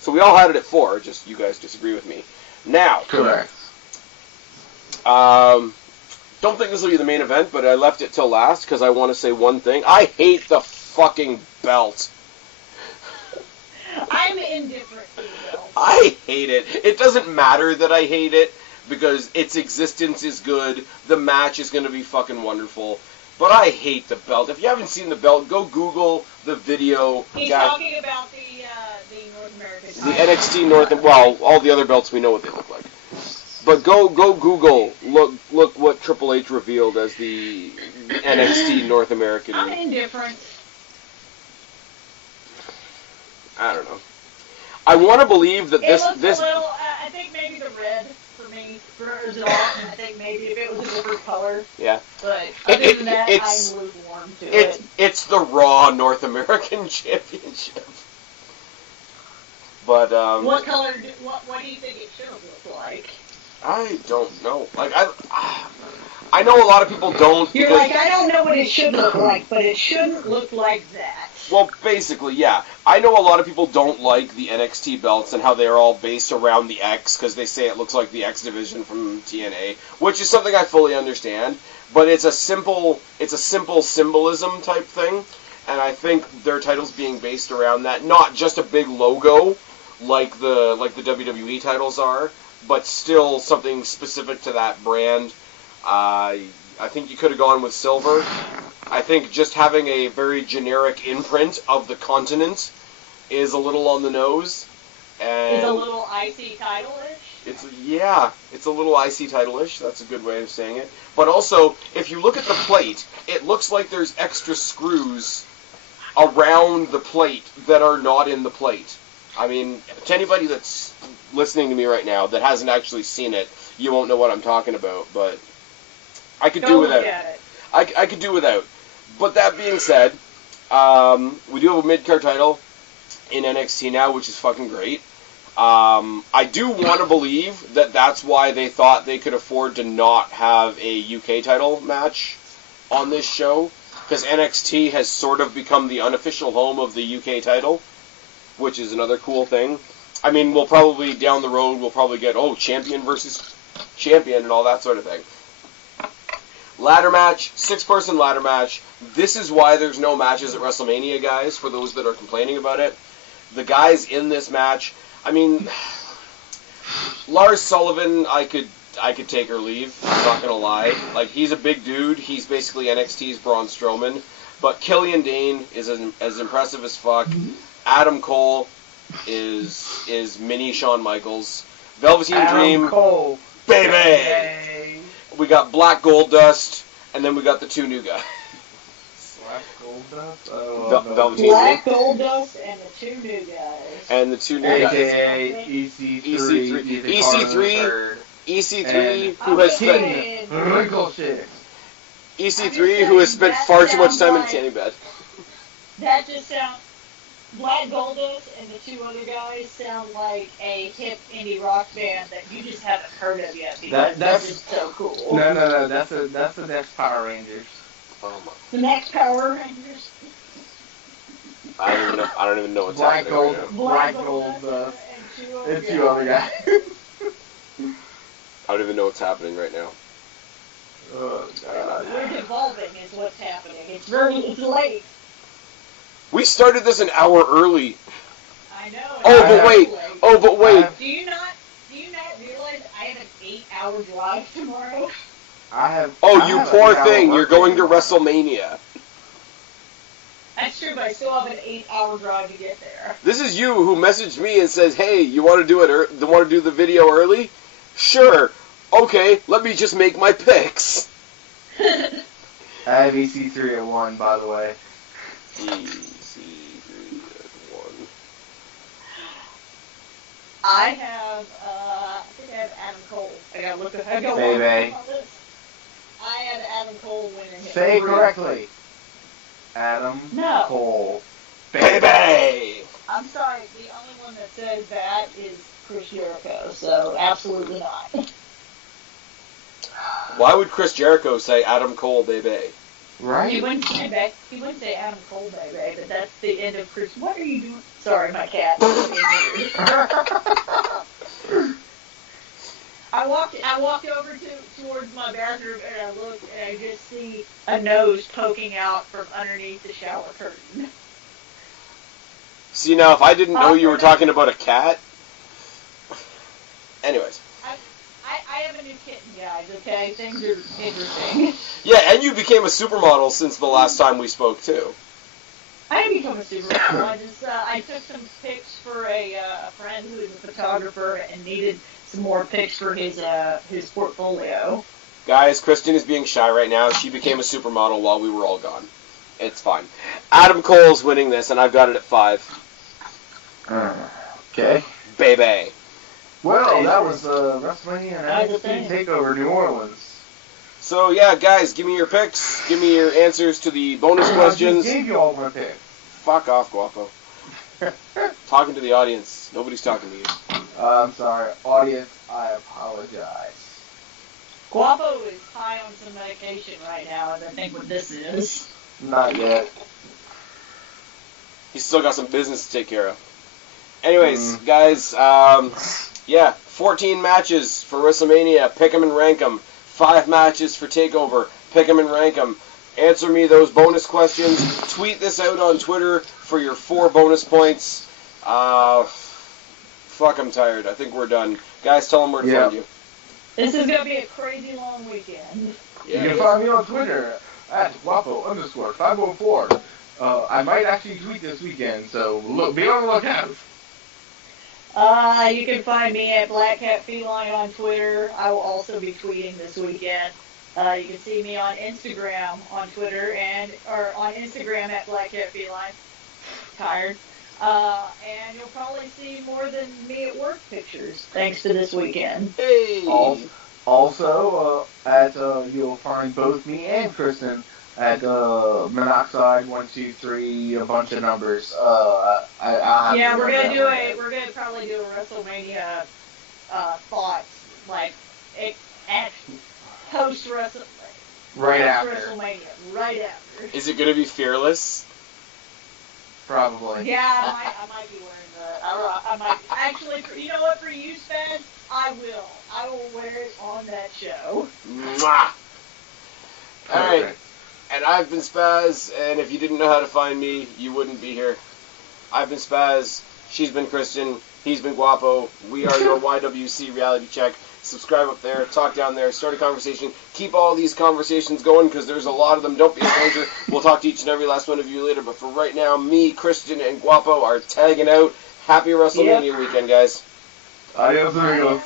So we all had it at 4, just you guys disagree with me. Now, Correct. Don't think this will be the main event, but I left it till last because I want to say one thing. I hate the fucking belt. I'm indifferent to the belt. I hate it. It doesn't matter that I hate it because its existence is good. The match is going to be fucking wonderful. But I hate the belt. If you haven't seen the belt, go Google the video. He's talking about the North American title. The NXT North, well, all the other belts we know what they look like. But go Google, look what Triple H revealed as the NXT North American. I'm indifferent. I don't know. I want to believe that this. A little, I think maybe the red for me throws it off. I think maybe if it was a different color. Yeah. But other than that, I'm lukewarm to it. It's the Raw North American Championship. But what color? What do you think it should have looked like? I don't know. Like I know a lot of people don't. You're like, I don't know what it should look like, but it shouldn't look like that. Well, basically, yeah. I know a lot of people don't like the NXT belts and how they're all based around the X because they say it looks like the X division from TNA, which is something I fully understand. But it's a simple symbolism type thing, and I think their titles being based around that, not just a big logo like the WWE titles are, but still something specific to that brand. I think you could have gone with silver. I think just having a very generic imprint of the continent is a little on the nose. And it's a little IC title-ish? It's a little IC title-ish. That's a good way of saying it. But also, if you look at the plate, it looks like there's extra screws around the plate that are not in the plate. I mean, to anybody that's listening to me right now that hasn't actually seen it, you won't know what I'm talking about, but I could do without it. I could do without. But that being said, we do have a mid-card title in NXT now, which is fucking great. I do want to believe that that's why they thought they could afford to not have a UK title match on this show, because NXT has sort of become the unofficial home of the UK title, which is another cool thing. I mean, we'll probably, down the road, get, champion versus champion and all that sort of thing. Ladder match, 6-person ladder match. This is why there's no matches at WrestleMania, guys, for those that are complaining about it. The guys in this match, I mean, Lars Sullivan, I could take or leave, I'm not going to lie. Like, he's a big dude. He's basically NXT's Braun Strowman. But Killian Dane is as impressive as fuck. Adam Cole is mini Shawn Michaels. Velveteen Dream, Cole, baby! We got Black Goldust, and then we got the two new guys. Black Goldust? Velveteen Black Goldust and the two new guys. And the two new guys. AKA EC3. EC3, who has spent... Ricochet. EC3, who has spent far too much time in the tanning bed. That just sounds... Black Goldust and the two other guys sound like a hip indie rock band that you just haven't heard of yet. That's just so cool. No. That's the next Power Rangers. Oh my. The next Power Rangers. I don't even know what's happening right now. Black Goldust and two other guys. I don't even know what's happening right now. Oh, God. We're devolving is what's happening. It's late. We started this an hour early. I know. Oh, but wait. Do you not realize I have an 8-hour drive tomorrow? You poor thing. You're going to WrestleMania. That's true, but I still have an 8-hour drive to get there. This is you who messaged me and says, "Hey, you want to do the video early?" Sure. Okay, let me just make my picks. I have EC3 at 1, by the way. EC3 at 1. I think I have Adam Cole. I gotta look at Baby. I have Adam Cole winning. Say it correctly. Adam Cole. Baby! I'm sorry, the only one that says that is Chris Jericho, so absolutely not. Why would Chris Jericho say Adam Cole, baby? Right? He wouldn't say Adam Cole, baby, but that's the end of Chris. What are you doing? Sorry, my cat. walked over towards my bathroom and I looked and I just see a nose poking out from underneath the shower curtain. See, now, if I didn't know you were talking about a cat... Anyways. I have a new kitten, guys, okay? Things are interesting. Yeah, and you became a supermodel since the last time we spoke, too. I didn't become a supermodel. I took some pics for a friend who is a photographer and needed some more pics for his portfolio. Guys, Kristen is being shy right now. She became a supermodel while we were all gone. It's fine. Adam Cole's winning this, and I've got it at 5. Okay. Baby. Well, that was WrestleMania and NXT Takeover New Orleans. So, yeah, guys, give me your picks. Give me your answers to the bonus questions. I gave you all my picks. Fuck off, Guapo. Talking to the audience. Nobody's talking to you. I'm sorry. Audience, I apologize. Guapo is high on some medication right now, as I think what this is. Not yet. He's still got some business to take care of. Anyways, guys, yeah, 14 matches for WrestleMania. Pick 'em and rank 'em. 5 matches for TakeOver. Pick 'em and rank 'em. Answer me those bonus questions. Tweet this out on Twitter for your 4 bonus points. Fuck, I'm tired. I think we're done. Guys, tell them where to find you. This is going to be a crazy long weekend. Yeah, you can find me on Twitter at Guapo_504. I might actually tweet this weekend, so be on the lookout. You can find me at Black Cat Feline on Twitter. I will also be tweeting this weekend. You can see me on Instagram, on Twitter, or on Instagram at Black Cat Feline. Tired. And you'll probably see more than me at work pictures, thanks to this weekend. Hey! Also, you'll find both me and Kristen at Monoxide 123, a bunch of numbers. We're gonna probably do a WrestleMania thoughts, like at post WrestleMania. Right after. Is it gonna be fearless? Probably. Yeah, I might be wearing that. I might actually. You know what? For you, Spaz, I will wear it on that show. Mwah! All right. And I've been Spaz, and if you didn't know how to find me, you wouldn't be here. I've been Spaz, she's been Kristen, he's been Guapo. We are your YWC Reality Check. Subscribe up there, talk down there, start a conversation. Keep all these conversations going, because there's a lot of them. Don't be a stranger. We'll talk to each and every last one of you later, but for right now, me, Kristen, and Guapo are tagging out. Happy WrestleMania weekend, guys. Adios, amigos.